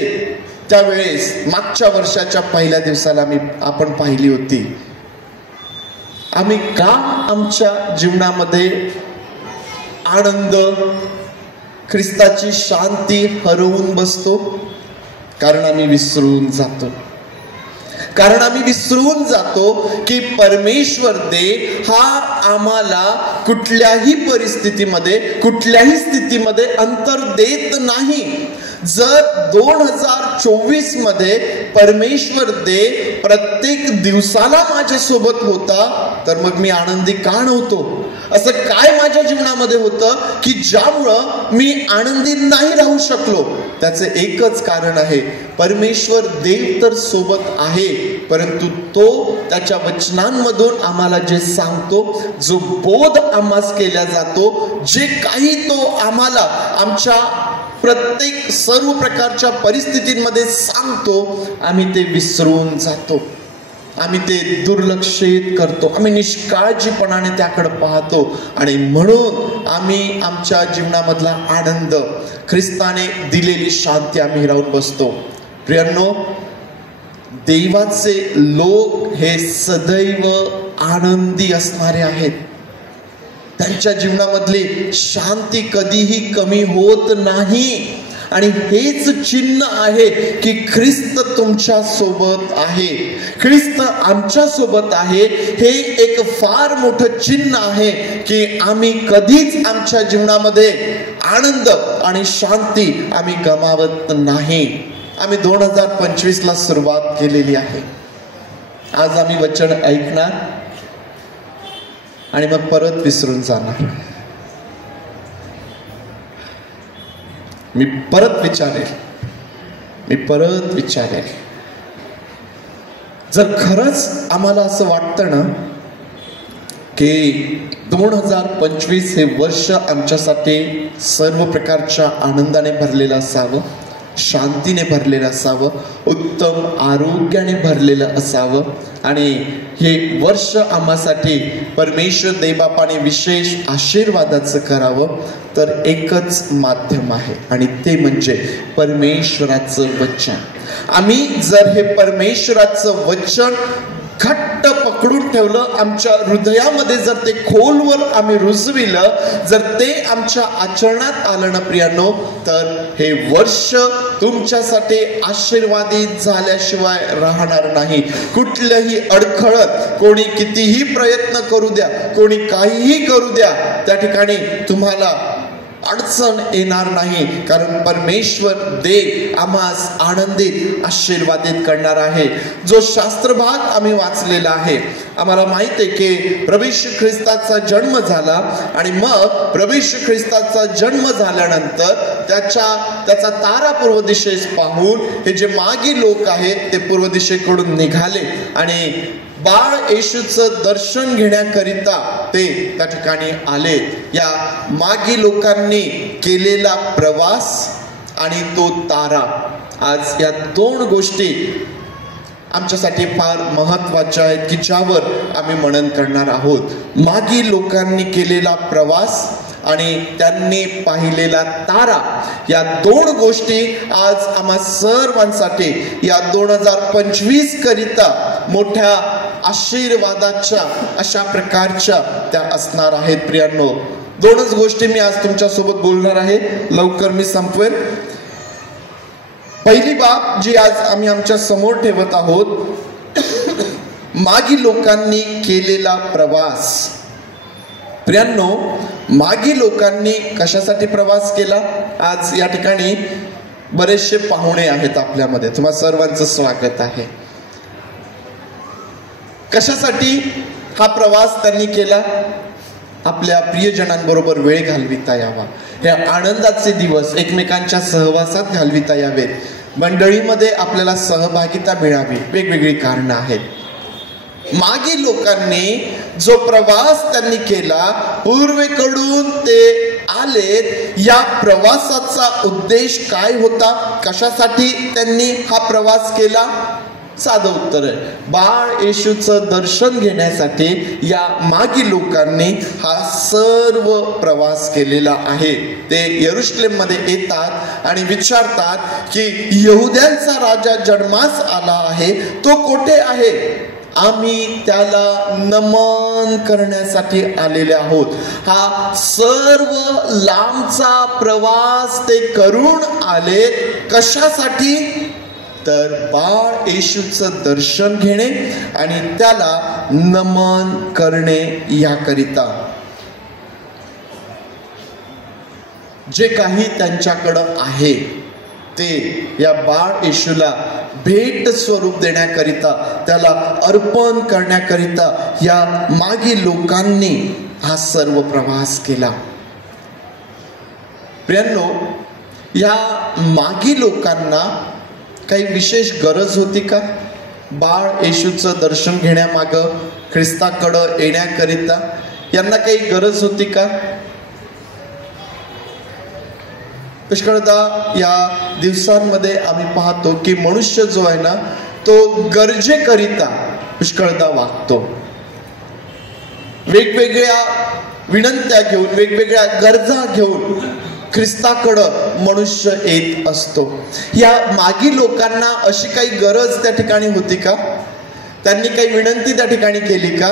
त्यावेळेस मागच्या वर्षाच्या पहिल्या दिवसाला आपण पाहिली होती. आम्ही का आमच्या जीवनामध्ये आनंद, ख्रिस्ताची शांती हरवून बसतो? कारण आम्ही विसरून जातो की परमेश्वर देव हा आम्हाला कुठल्याही परिस्थितीमध्ये, कुठल्याही स्थितीमध्ये अंतर देत नाही. जर 2024 मध्ये परमेश्वर देव प्रत्येक दिवसाला माझ्या सोबत होता तर मग मी आनंदी का नव्हतो? असं काय माझ्या जीवनामध्ये होतं की ज्यामुळं मी आनंदी नाही राहू शकलो? त्याचं एकच कारण आहे, परमेश्वर देव तर सोबत आहे, परंतु तो त्याच्या वचनांमधून आम्हाला जे सांगतो, जो बोध आम्हास केला जातो, जे काही तो आम्हाला आमच्या प्रत्येक सर्व प्रकारच्या परिस्थितींमध्ये सांगतो, आम्ही ते विसरून जातो, आम्ही ते दुर्लक्षित करतो, आम्ही निष्काळजीपणाने त्याकडे पाहतो आणि म्हणून आम्ही आमच्या जीवनामधला आनंद, ख्रिस्ताने दिलेली शांती आम्ही हिरावून बसतो. प्रियांनो, देवाचे लोक हे सदैव आनंदी असणारे आहेत. त्यांच्या जीवनामधली शांती कधीही कमी होत नाही. आणि हेच चिन्ह आहे की ख्रिस्त तुमच्या सोबत आहे, ख्रिस्त आमच्या सोबत आहे. हे एक फार मोठं चिन्ह आहे की आम्ही कधीच आमच्या जीवनामध्ये आनंद आणि शांती आम्ही गमावत नाही. आम्ही 2025ला सुरुवात केलेली आहे. आज आम्ही वचन ऐकणार आणि मग परत विसरून जाणार. मी परत विचारेल, जर खरंच आम्हाला असं वाटतं ना की 2025 हे वर्ष आमच्यासाठी सर्व प्रकारच्या आनंदाने भरलेलं असावं, शांतीने भरलेलं असावं, उत्तम आरोग्याने भरलेलं असावं आणि हे वर्ष आम्हासाठी परमेश्वर देवबापाने विशेष आशीर्वादाचं करावं, तर एकच माध्यम आहे आणि ते म्हणजे परमेश्वराचं वचन. आम्ही जर हे परमेश्वराचं वचन घट्ट पकडून ठेवलं, आमच्या हृदयामध्ये जर ते खोलवर आम्ही रुजविलं, जर ते आमच्या आचरणात आलं ना प्रियांनो, तर हे वर्ष तुमच्यासाठी आशीर्वादित झाल्याशिवाय राहणार नाही. कुठल्याही अडखळत कोणी कितीही प्रयत्न करू द्या, कोणी काहीही करू द्या, त्या ठिकाणी तुम्हाला अडचण येणार नाही. कारण परमेश्वर देव आम्हास आनंदित, आशीर्वादित करणार आहे. जो शास्त्र भाग आम्ही वाचलेला आहे, आम्हाला माहित आहे की प्रभू येशू ख्रिस्ताचा जन्म झाला आणि मग प्रभू येशू ख्रिस्ताचा जन्म झाल्यानंतर त्याचा तारा पूर्व दिशेस पाहून हे जे मागी लोक आहेत ते पूर्व दिशेकडून निघाले आणि बाळ येशूचं दर्शन घेण्याकरिता ते त्या ठिकाणी आले. या मागी लोकांनी केलेला प्रवास आणि तो तारा, आज या दोन गोष्टी आमच्यासाठी फार महत्वाच्या आहेत की ज्यावर आम्ही मनन करणार आहोत. मागी लोकांनी केलेला प्रवास आणि त्यांनी पाहिलेला तारा, या दोन गोष्टी आज आम्हा सर्वांसाठी या 2025 करिता मोठ्या आशीर्वादाच्या अशा प्रकारच्या त्या असणार आहेत. प्रियांनो, 2च गोष्टी मी आज तुमच्या सोबत बोलणार आहे, लवकर मी संपवेल. पहिली बाब जी आज आम्ही आमच्या समोर ठेवत आहोत, मागी लोकांनी केलेला प्रवास. प्रियांनो, मागी लोकांनी कशासाठी प्रवास केला? आज या ठिकाणी बरेचसे पाहुणे आहेत आपल्यामध्ये, तुम्हा सर्वांचं स्वागत आहे. कशासाठी हा प्रवास त्यांनी केला? आपल्या प्रियजनांबरोबर वेळ घालविता यावा, हे आनंदाचे दिवस एकमेकांच्या सहवासात घालविता यावेत, मंडळीमध्ये आपल्याला सहभागिता मिळावी. वेगवेगळी कारणं आहेत. मागी लोकांनी जो प्रवास त्यांनी केला, पूर्वेकडून ते आलेत, या प्रवासाचा उद्देश काय होता? कशासाठी त्यांनी हा प्रवास केला? साधं उत्तर आहे, बाळ येशूचं दर्शन घेण्यासाठी या मागी लोकांनी हा सर्व प्रवास केलेला आहे. ते यरुशलेम मध्ये येतात आणि विचारतात की यहुद्यांचा राजा जन्मास आला आहे, तो कोठे आहे? आम्ही त्याला नमन करण्यासाठी आलेले आहोत. हा सर्व लांबचा प्रवास ते करून आले. कशासाठी? तर बाळ येशूचं दर्शन घेणे आणि त्याला नमन करणे याकरिता. जे काही त्यांच्याकडं आहे ते या बाळ येशूला भेट स्वरूप देण्याकरिता, त्याला अर्पण करण्याकरिता या मागी लोकांनी हा सर्व प्रवास केला. प्रियांनो, या मागी लोकांना काही विशेष गरज होती का? बाळ येशूचं दर्शन घेण्यामागं, ख्रिस्ताकडं येण्याकरिता यांना काही गरज होती का? पुष्कळदा या दिवसांमध्ये आम्ही पाहतो की मनुष्य जो आहे ना, तो गरजेकरिता पुष्कळदा वागतो. वेगवेगळ्या विनंत्या घेऊन, वेगवेगळ्या गरजा घेऊन ख्रिस्ताकडं मनुष्य येत असतो. या मागी लोकांना अशी काही गरज त्या ठिकाणी होती का? त्यांनी काही विनंती त्या ठिकाणी केली का?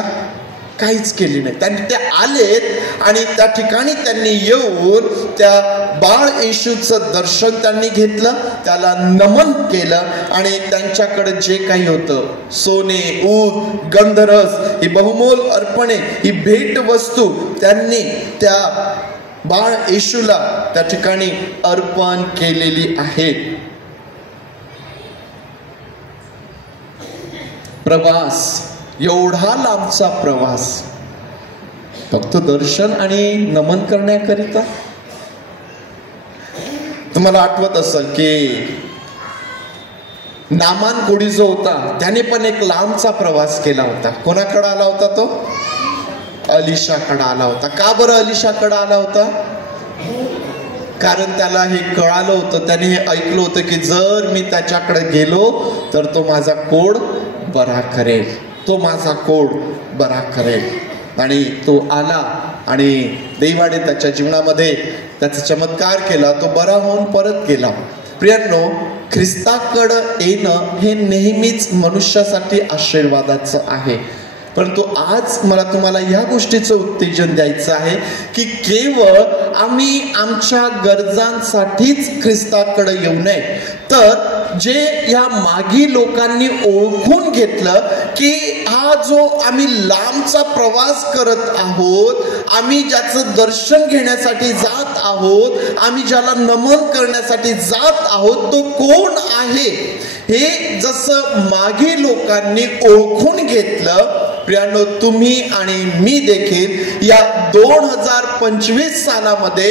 काहीच केली नाही. त्यांनी ते आलेत आणि त्या ठिकाणी त्यांनी येऊन त्या बाळ येशूचं दर्शन त्यांनी घेतलं, त्याला नमन केलं आणि त्यांच्याकडे जे काही होतं, सोने, ऊद, गंधरस, ही बहुमोल अर्पणे, ही भेट वस्तू त्यांनी त्या बाळ येशूला त्या ठिकाणी अर्पण केलेली आहे. प्रवास, एवढा लांबचा प्रवास फक्त दर्शन आणि नमन करण्याकरिता. तुम्हाला आठवत असेल की नामान कोडी जो होता त्याने पण एक लांबचा प्रवास केला होता. कोणाकडे आला होता तो? अलिशाकडे आला होता. का बरं अलिशाकडे आला होता? कारण त्याला हे कळालं होतं, त्याने हे ऐकलं होतं की जर मी त्याच्याकडे गेलो तर तो माझा कोड बरा करेल, तो माझा कोड बरा करेल. आणि तो आला आणि देवाने त्याच्या जीवनामध्ये त्याचा चमत्कार केला, तो बरा होऊन परत गेला. प्रियांनो, ख्रिस्ताकडं येणं हे नेहमीच मनुष्यासाठी आशीर्वादाचं आहे. परंतु आज मला तुम्हाला या गोष्टीचं उत्तेजन द्यायचं आहे की केवळ आम्ही आमच्या गरजांसाठीच ख्रिस्ताकडे येऊ नये, तर जे या मागी लोकांनी ओळखून घेतलं की हा जो आम्ही लांबचा प्रवास करत आहोत, आम्ही ज्याचं दर्शन घेण्यासाठी जात आहोत, आम्ही ज्याला नमन करण्यासाठी जात आहोत, तो कोण आहे हे जसं मागी लोकांनी ओळखून घेतलं. प्रियांनो, तुम्ही आणि मी देखील या 2025 सालामध्ये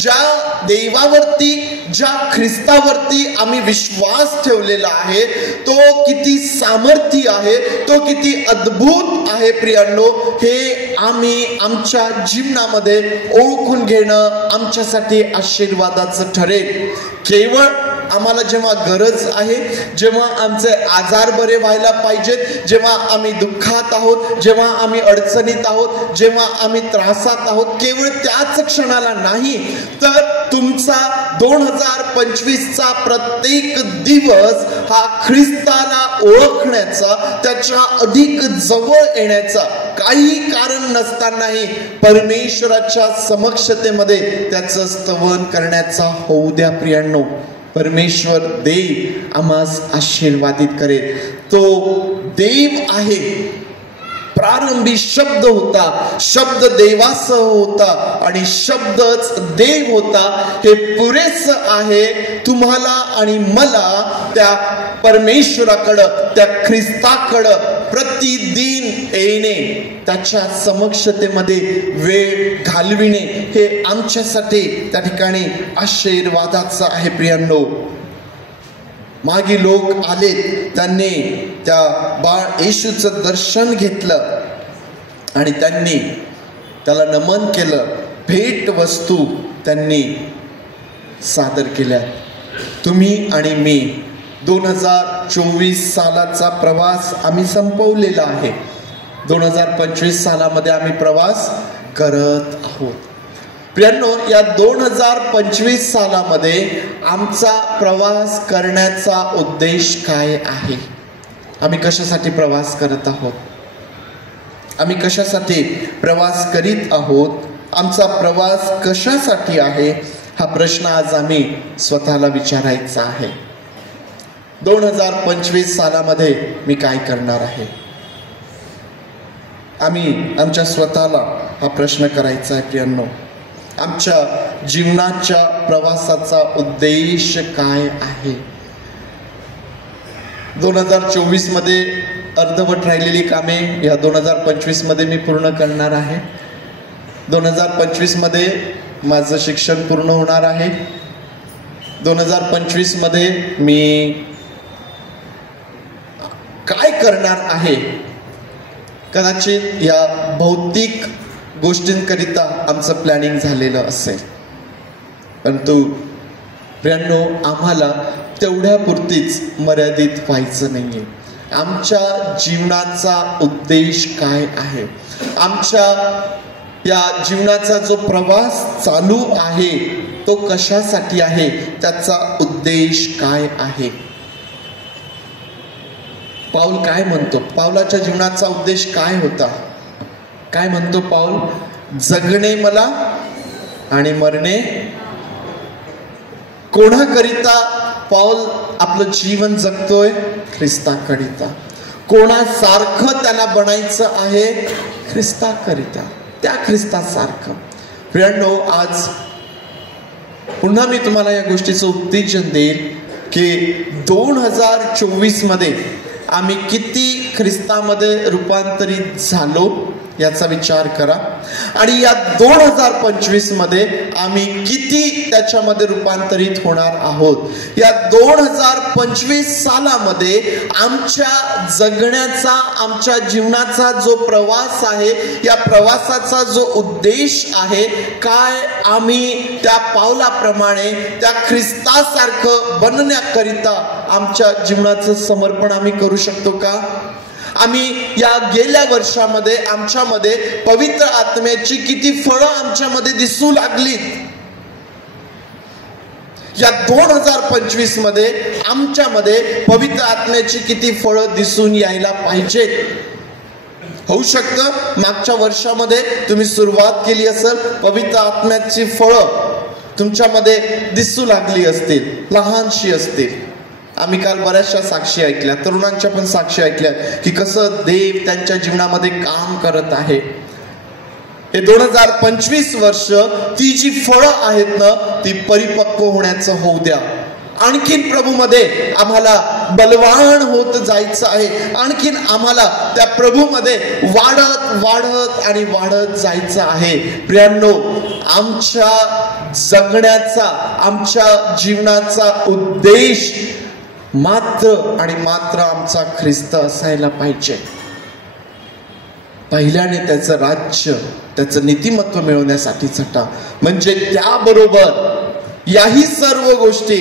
ज्या देवावरती, ज्या ख्रिस्तावरती आम्ही विश्वास ठेवलेला आहे, तो किती सामर्थ्य आहे, तो किती अद्भुत आहे प्रियांनो, हे आम्ही आमच्या जीवनामध्ये ओळखून घेणं आमच्यासाठी आशीर्वादाचं ठरेल. केवळ आम्हाला जेव्हा गरज आहे, जेव्हा आमचे आजार बरे व्हायला पाहिजेत, जेव्हा आम्ही दुःखात आहोत, जेव्हा आम्ही अडचणीत आहोत, जेव्हा आम्ही त्रासात आहोत, केवळ त्याच क्षणाला नाही, तर तुमचा 2025चा प्रत्येक दिवस हा ख्रिस्ताला ओळखण्याचा, त्याच्या अधिक जवळ येण्याचा, काही कारण नसतानाही परमेश्वराच्या समक्षतेमध्ये त्याचं स्तवन करण्याचा होऊ द्या प्रियांनो. परमेश्वर देव आम्हास आशीर्वादित करेल. तो देव आहे. प्रारंभी शब्द होता, शब्द देवासह होता आणि शब्दच देव होता. हे पुरेस आहे तुम्हाला आणि मला त्या परमेश्वराकडं, त्या ख्रिस्ताकडं प्रतिदिन येणे, त्याच्या समक्षतेमध्ये वेळ घालविणे हे आमच्यासाठी त्या ठिकाणी आशीर्वादाचं आहे प्रियांनो. मागे लोक आलेत, त्यांनी त्या बाळ येशूचं दर्शन घेतलं आणि त्यांनी त्याला नमन केलं, भेट वस्तू त्यांनी सादर केल्या. तुम्ही आणि मी 2024 सालाचा प्रवास आम्ही संपवलेला आहे. 2025 सालामध्ये आम्ही प्रवास करत आहोत. प्रियांनो, या 2025 सालामध्ये आमचा प्रवास करण्याचा उद्देश काय आहे? आम्ही कशासाठी प्रवास करत आहोत? आम्ही कशासाठी प्रवास करीत आहोत? आमचा प्रवास कशासाठी आहे? हा प्रश्न आज आम्ही स्वतःला विचारायचा आहे. 2025 सालामध्ये मी काय करणार आहे? आम्ही आमच्या स्वतःला हा प्रश्न करायचा आहे प्रियांनो. आमच्या जीवनाच्या प्रवासाचा उद्देश काय आहे? 2024 मध्ये अर्धवट राहिलेली कामे या 2025 मध्ये मी पूर्ण करणार आहे. 2025 मध्ये माझं शिक्षण पूर्ण होणार आहे. 2025 मध्ये मी काय करणार आहे? कदाचित या भौतिक गोष्टींकरिता आमचं प्लॅनिंग झालेलं असेल, परंतु प्रियांनो, आम्हाला तेवढ्यापुरतीच मर्यादित व्हायचं नाहीये. आमच्या जीवनाचा उद्देश काय आहे? आमच्या या जीवनाचा जो प्रवास चालू आहे तो कशासाठी आहे? त्याचा उद्देश काय आहे? पाऊल काय म्हणतो? पाऊलाच्या जीवनाचा उद्देश काय होता? काय म्हणतो पाऊल? जगणे मला आणि मरणे कोणाकरिता पाऊल आपलं जीवन जगतोय? ख्रिस्ताकरिता. कोणासारखं त्याला बनायचं आहे? ख्रिस्ताकरिता, त्या ख्रिस्तासारखं. प्रियांनो, आज पुन्हा मी तुम्हाला या गोष्टीचं उत्तेजन देईल की 2024 मध्ये आम्ही किती ख्रिस्तामध्ये रूपांतरित झालो याचा विचार करा आणि या 2025 मध्ये आम्ही किती त्याच्यामध्ये रूपांतरित होणार आहोत. या 2025 सालामध्ये आमच्या जगण्याचा, आमच्या जीवनाचा जो प्रवास आहे, या प्रवासाचा जो उद्देश आहे, काय आम्ही त्या पावलाप्रमाणे त्या ख्रिस्तासारखं बनण्याकरिता आमच्या जीवनाचं समर्पण आम्ही करू शकतो का? आम्ही या गेल्या वर्षामध्ये आमच्यामध्ये पवित्र आत्म्याची किती फळं आमच्यामध्ये दिसू लागलीत? या 2025 मध्ये आमच्यामध्ये पवित्र आत्म्याची किती फळं दिसून यायला पाहिजेत? होऊ शकतं मागच्या वर्षामध्ये तुम्ही सुरुवात केली असेल, पवित्र आत्म्याची फळं तुमच्यामध्ये दिसू लागली असतील, लहानशी असतील. आम्ही काल बऱ्याचशा साक्षी ऐकल्या, तरुणांच्या पण साक्षी ऐकल्या की कसं देव त्यांच्या जीवनामध्ये काम करत आहे. हे 2025 वर्ष ती जी फळं आहेत ना, ती परिपक्व होण्याचं होऊ द्या. आणखीन प्रभूमध्ये आम्हाला बलवान होत जायचं आहे. आणखीन आम्हाला त्या प्रभूमध्ये वाढत वाढत आणि वाढत जायचं आहे. प्रियांनो, आमच्या जगण्याचा, आमच्या जीवनाचा उद्देश मात्र आणि मात्र आमचा ख्रिस्त असायला पाहिजे. पहिल्याने त्याचं राज्य, त्याचं नीतिमत्व मिळवण्यासाठी झटा, म्हणजे त्याबरोबर याही सर्व गोष्टी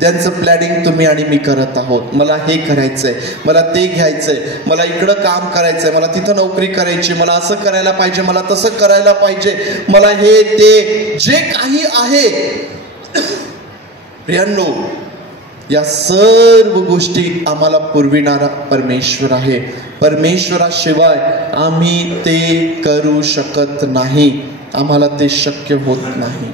ज्यांचं प्लॅनिंग तुम्ही आणि मी करत आहोत. मला हे करायचंय, मला ते घ्यायचंय, मला इकडं काम करायचंय, मला तिथं नोकरी करायची, मला असं करायला पाहिजे, मला तसं करायला पाहिजे, मला हे ते जे काही आहे प्रियांनो, या सर्व गोष्टी आम्हाला पुरविणारा परमेश्वर आहे. परमेश्वराशिवाय आम्ही ते करू शकत नाही. आम्हाला ते शक्य होत नाही.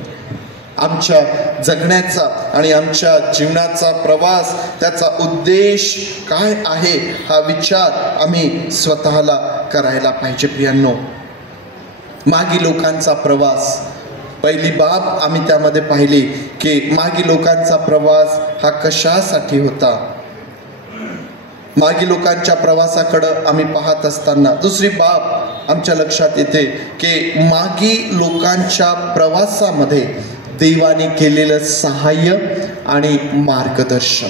आमच्या जगण्याचा आणि आमच्या जीवनाचा प्रवास, त्याचा उद्देश काय आहे हा विचार आम्ही स्वतःला करायला पाहिजे. प्रियांनो, मागी लोकांचा प्रवास, पहिली बाब आम्ही त्यामध्ये पाहिली की मागी लोकांचा प्रवास हा कशासाठी होता. मागी लोकांच्या प्रवासाकडं आम्ही पाहत असताना दुसरी बाब आमच्या लक्षात येते की मागी लोकांच्या प्रवासामध्ये देवाने केलेलं सहाय्य आणि मार्गदर्शन.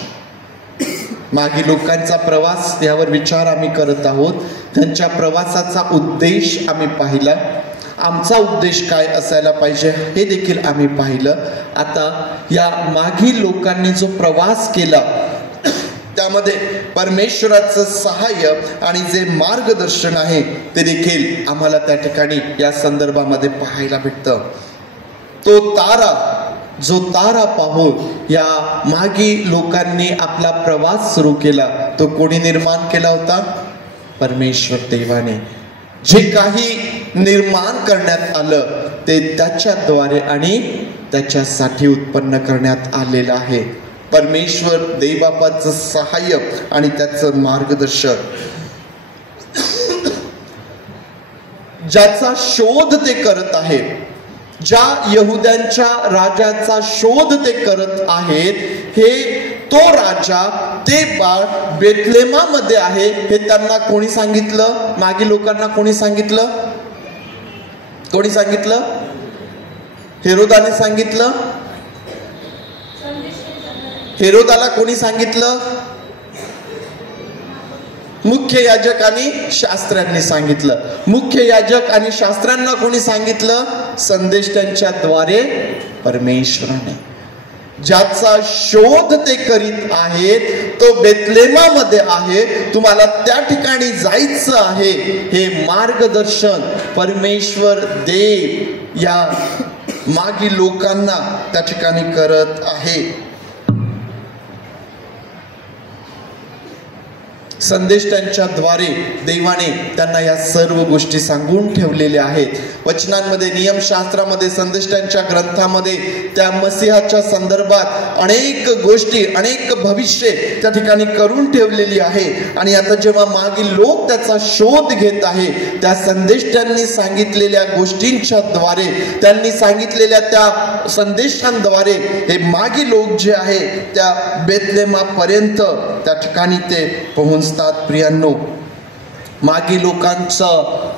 मागी लोकांचा प्रवास यावर विचार आम्ही करत आहोत. त्यांच्या प्रवासाचा उद्देश आम्ही पाहिला. आमचा उद्देश काय असायला पाहिजे हे देखील आम्ही पाहिलं. आता या मागी लोकांनी जो प्रवास केला त्यामध्ये परमेश्वराचं सहाय्य आणि जे मार्गदर्शन आहे ते देखील आम्हाला त्या ठिकाणी या संदर्भामध्ये पाहायला भेटतं. जो तारा पाहून या मागी लोकांनी आपला प्रवास सुरू केला, तो कोणी निर्माण केला होता? परमेश्वर देवाने. जे काही निर्माण करण्यात आलं ते त्याच्याद्वारे आणि त्याच्यासाठी उत्पन्न करण्यात आलेलं आहे. परमेश्वर देवबापाचं सहाय्य आणि त्याचं मार्गदर्शन, ज्याचा शोध ते करत आहे, ज्या यहुद्यांच्या राजाचा शोध ते करत आहेत, हे तो राजा, ते बाळ बेथलेमामध्ये आहे हे त्यांना कोणी सांगितलं? मागी लोकांना कोणी सांगितलं? कोणी सांगितलं? हेरोदाने सांगितलं. हेरोदाला कोणी सांगितलं? मुख्य याजक आणि शास्त्र्यांनी सांगितलं. मुख्य याजक आणि शास्त्र्यांना कोणी सांगितलं? संदेष्टांच्या द्वारे परमेश्वराने. ज्याचा शोध ते करीत आहेत तो बेथलेमामध्ये आहे, तुम्हाला त्या ठिकाणी जायचं आहे, हे मार्गदर्शन परमेश्वर देव या मागी लोकांना त्या ठिकाणी करत आहे. संदेष्टांच्या द्वारे देवाने त्यांना या सर्व गोष्टी सांगून ठेवलेल्या आहेत. वचनांमध्ये, नियमशास्त्रामध्ये, संदेष्टांच्या ग्रंथामध्ये त्या मसीहाच्या संदर्भात अनेक गोष्टी, अनेक भविष्य त्या ठिकाणी करून ठेवलेली आहे. आणि आता जेव्हा मागील लोक त्याचा शोध घेत आहे, त्या संदेष्टांनी सांगितलेल्या गोष्टींच्या द्वारे, त्यांनी सांगितलेल्या त्या संदेशांद्वारे हे मागी लोक जे आहे त्या बेथलेमापर्यंत त्या ठिकाणी ते पोहोचतात. प्रियांनो, मागी लोकांचा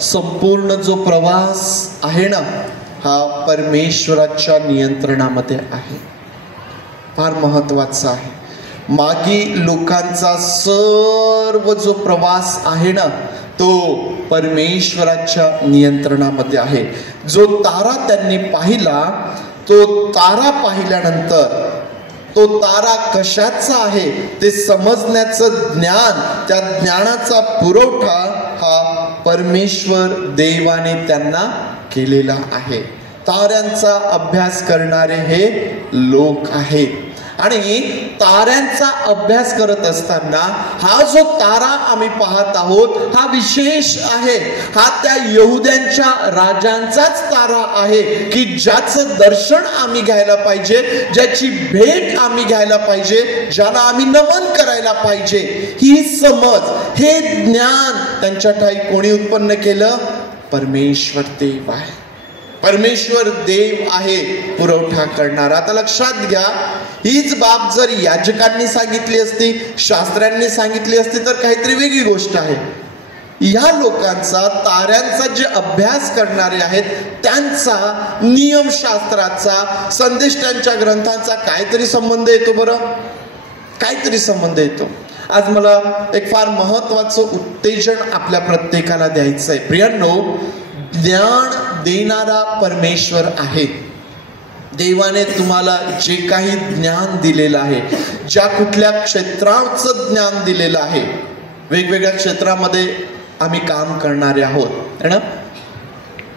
संपूर्ण जो प्रवास आहे ना, हा परमेश्वराच्या नियंत्रणामध्ये आहे. फार महत्वाचा आहे. मागी लोकांचा सर्व जो प्रवास आहे ना, तो परमेश्वराच्या नियंत्रणामध्ये आहे. जो तारा त्यांनी पाहिला, तो तारा पाहिल्यानंतर तो तारा कशाचा आहे ते समजण्याचं ज्ञान, त्या ज्ञानाचा पुरवठा हा परमेश्वर देवाने त्यांना केलेला आहे. ताऱ्यांचा अभ्यास करणारे हे लोक आहेत. आणि ताऱ्यांचा अभ्यास करत असताना हा जो तारा आम्ही पाहत आहोत हा विशेष आहे. हा त्या यहुद्यांच्या राजांचाच तारा आहे की ज्याचं दर्शन आम्ही घ्यायला पाहिजे, ज्याची भेट आम्ही घ्यायला पाहिजे, ज्याला आम्ही नमन करायला पाहिजे. ही समज, हे ज्ञान त्यांच्या ठाई कोणी उत्पन्न केलं? परमेश्वर देव आहे. परमेश्वर देव आहे पुरवठा करणारा. आता लक्षात घ्या, हीच बाब जर याजकांनी सांगितली असती, शास्त्रांनी सांगितली असती तर काहीतरी वेगळी गोष्ट आहे. या लोकांचा, ताऱ्यांचा जे अभ्यास करणारे आहेत त्यांचा नियमशास्त्राचा, संदेष्टांच्या ग्रंथांचा काहीतरी संबंध येतो. बरं, काहीतरी संबंध येतो. आज मला एक फार महत्वाचं उत्तेजन आपल्या प्रत्येकाला द्यायचं आहे. प्रियांनो, ज्ञान देणारा परमेश्वर आहे. देवाने तुम्हाला जे काही ज्ञान दिलेलं आहे, ज्या कुठल्या क्षेत्राचं ज्ञान दिलेलं आहे, वेगवेगळ्या क्षेत्रामध्ये आम्ही काम करणारे आहोत है ना.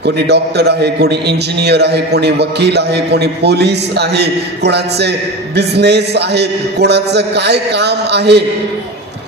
कोणी डॉक्टर आहे, कोणी इंजिनियर आहे, कोणी वकील आहे, कोणी पोलीस आहे, कोणाचे बिझनेस आहेत, कोणाचं काय काम आहे.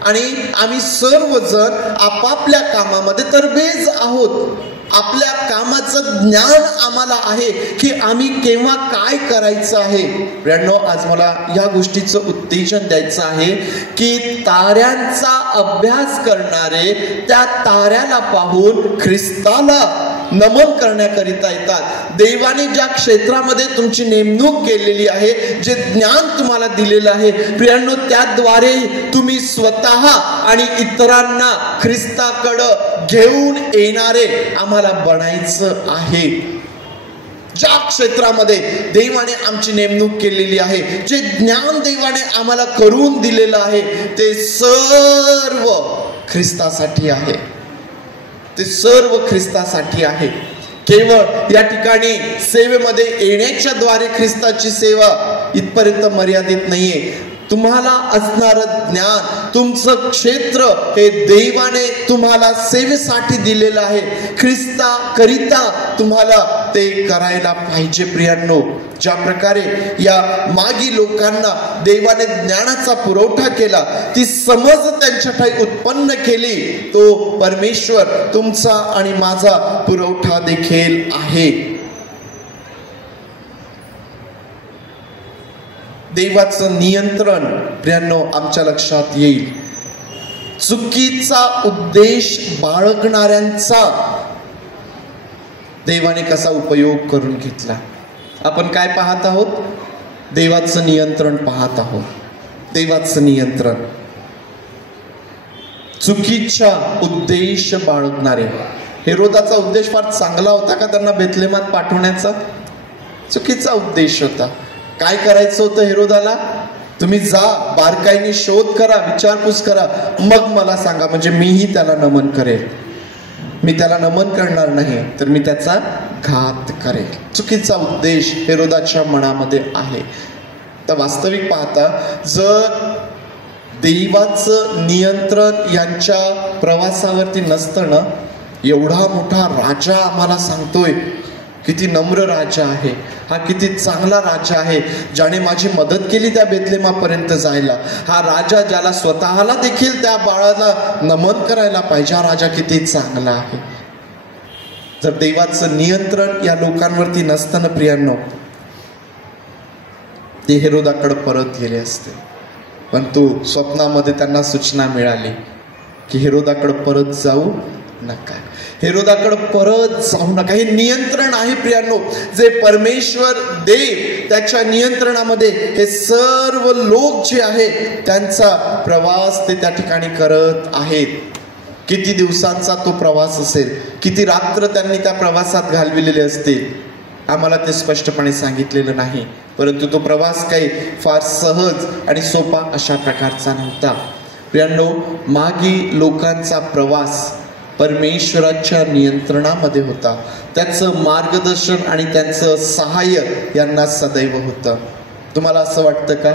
आणि आम्ही सर्वजण आपापल्या कामामध्ये तरबेज आहोत. आपल्या कामाचं ज्ञान आम्हाला आहे की आम्ही केव्हा काय करायचं आहे. प्रियांनो, आज मला या गोष्टीचं उत्तेजन द्यायचं आहे की ताऱ्यांचा अभ्यास करणारे त्या ताऱ्याला पाहून ख्रिस्ताला नमन करण्याकरिता येतात. देवाने ज्या क्षेत्रामध्ये तुमची नेमणूक केलेली आहे, जे ज्ञान तुम्हाला दिलेलं आहे प्रियांनो, त्याद्वारे तुम्ही स्वतः आणि इतरांना ख्रिस्ताकडं घेऊन येणारे आम्हाला बनायचं आहे. ज्या क्षेत्रामध्ये देवाने आमची नेमणूक केलेली आहे, जे ज्ञान देवाने आम्हाला करून दिलेलं आहे, ते सर्व ख्रिस्तासाठी आहे. ते सर्व ख्रिस्तासाठी आहे. केवळ या ठिकाणी सेवेमध्ये येण्याच्या द्वारे ख्रिस्ताची सेवा इथपर्यंत मर्यादित नाहीये. तुम्हाला असणारं ज्ञान, तुमचं क्षेत्र हे देवाने तुम्हाला सेवेसाठी दिलेलं आहे. ख्रिस्ता करिता तुम्हाला ते करायला पाहिजे. प्रियांनो, ज्या प्रकारे या मागी लोकांना देवाने ज्ञानाचा पुरवठा केला, ती समज त्यांच्या ठाई उत्पन्न केली, तो परमेश्वर तुमचा आणि माझा पुरवठा देखील आहे. देवाचं नियंत्रण प्रियांनो आमच्या लक्षात येईल. चुकीचा उद्देश बाळगणाऱ्यांचा देवाने कसा उपयोग करून घेतला. आपण काय पाहत आहोत? देवाचं नियंत्रण पाहत आहोत. देवाचं नियंत्रण. चुकीचा उद्देश बाळगणारे. हेरोदाचा उद्देश फार चांगला होता का त्यांना बेथलेमात पाठवण्याचा? चुकीचा उद्देश होता. काय करायचं होतं हेरोदाला? तुम्ही जा, बारकाईने शोध करा, विचारपूस करा, मग मला सांगा, म्हणजे मीही त्याला नमन करेल. मी त्याला नमन करणार नाही तर मी त्याचा घात करेल. चुकीचा उद्देश हेरोदाच्या मनामध्ये आहे. तर वास्तविक पाहता जर देवाचं नियंत्रण यांच्या प्रवासावरती नसतं ना, एवढा मोठा राजा आम्हाला सांगतोय, किती नम्र राजा आहे हा, किती चांगला राजा आहे, ज्याने माझी मदत केली त्या बेथलेमापर्यंत जायला. हा राजा ज्याला स्वतःला देखील त्या बाळाला नमन करायला पाहिजे, हा राजा किती चांगला आहे. जर देवाचं नियंत्रण या लोकांवरती नसताना प्रियांनो, ते हेरोदाकडे परत गेले असते. पण तो स्वप्नामध्ये त्यांना सूचना मिळाली की हेरोदाकडे परत जाऊ नका, हेरोदाकडे परत जाऊ नका. हे नियंत्रण आहे प्रियांनो, जे परमेश्वर देव त्याच्या नियंत्रणामध्ये हे सर्व लोक जे आहे त्यांचा प्रवास ते त्या ठिकाणी करत आहेत. किती दिवसांचा तो प्रवास असेल, किती रात्र त्यांनी त्या प्रवासात घालविलेले असतील, आम्हाला ते स्पष्टपणे सांगितलेलं नाही. परंतु तो प्रवास काही फार सहज आणि सोपा अशा प्रकारचा नव्हता. प्रियांनो, मागी लोकांचा प्रवास परमेश्वराच्या नियंत्रणामध्ये होता. त्याचं मार्गदर्शन आणि त्यांचं सहाय्य यांना सदैव होतं. तुम्हाला असं वाटतं का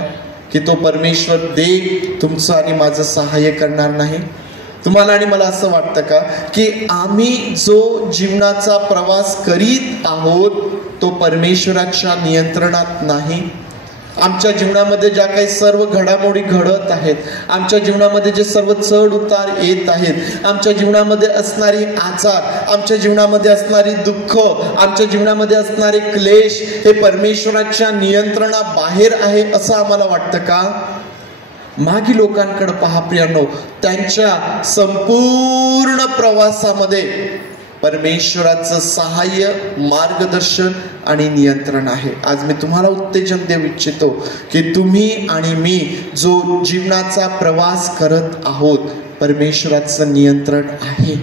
की तो परमेश्वर देव तुमचं आणि माझं सहाय्य करणार नाही? तुम्हाला आणि मला असं वाटतं का की आम्ही जो जीवनाचा प्रवास करीत आहोत तो परमेश्वराच्या नियंत्रणात नाही? आमच्या जीवनामध्ये ज्या काही सर्व घडामोडी घडत आहेत, आमच्या जीवनामध्ये जे सर्व चढ उतार येत आहेत, आमच्या जीवनामध्ये असणारी आजार, आमच्या जीवनामध्ये असणारी दुःख, आमच्या जीवनामध्ये असणारे क्लेश हे परमेश्वराच्या नियंत्रणाबाहेर आहे असं आम्हाला वाटतं का? मागी लोकांकडे पहा प्रियांनो, त्यांच्या संपूर्ण प्रवासामध्ये परमेश्वराचं सहाय्य, मार्गदर्शन आणि नियंत्रण आहे. आज मी तुम्हाला उत्तेजन देऊ इच्छितो की तुम्ही आणि मी जो जीवनाचा प्रवास करत आहोत परमेश्वराचं नियंत्रण आहे.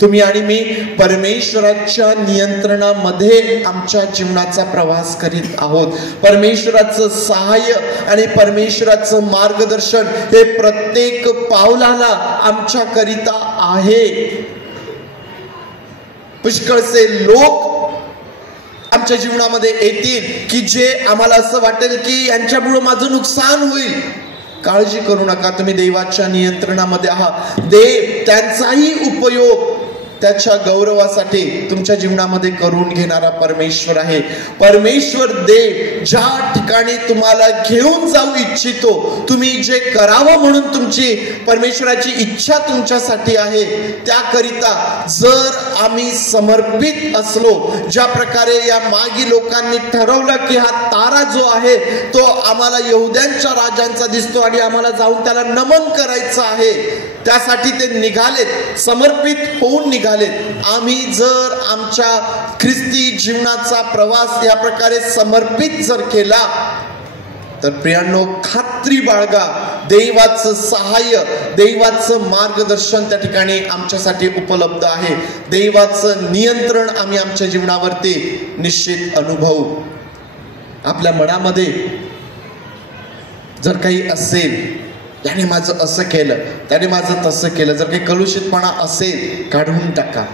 तुम्ही आणि मी परमेश्वराच्या नियंत्रणामध्ये आमच्या जीवनाचा प्रवास करीत आहोत. परमेश्वराचं सहाय्य आणि परमेश्वराचं मार्गदर्शन हे प्रत्येक पावलाला आमच्या करिता आहे. पुष्कळसे लोक आमच्या जीवनामध्ये येतील की जे आम्हाला असं वाटेल की यांच्यामुळे माझं नुकसान होईल. काळजी करू नका, तुम्ही देवाच्या नियंत्रणामध्ये आहात. देव त्यांचाही उपयोग त्याच्या गौरवासाठी तुमच्या जीवनामध्ये करून घेणारा परमेश्वर आहे. परमेश्वर देव ज्या ठिकाणी तुम्हाला घेऊन जाऊ इच्छितो, तुम्ही जे करावं म्हणून तुमची परमेश्वराची इच्छा तुमच्यासाठी आहे, त्याकरिता जर आम्ही समर्पित असलो, ज्या प्रकारे या मागी लोकांनी ठरवलं की हा तारा जो आहे तो आम्हाला यहुद्यांच्या राजांचा दिसतो आणि आम्हाला जाऊन त्याला नमन करायचं आहे, त्यासाठी ते निघालेत, समर्पित होऊन निघालेत. आम्ही जर आमच्या ख्रिस्ती जीवनाचा प्रवास या प्रकारे समर्पित जर केला तर प्रियांनो, खात्री बाळगा, दैवाचं सहाय्य, दैवाचं मार्गदर्शन त्या ठिकाणी आमच्यासाठी उपलब्ध आहे. दैवाचं नियंत्रण आम्ही आमच्या जीवनावरती निश्चित अनुभवू. आपल्या मनामध्ये जर काही असेल, याने माझं असं केलं, त्याने माझं तसं केलं, जर काही कलुषितपणा असेल, काढून टाका.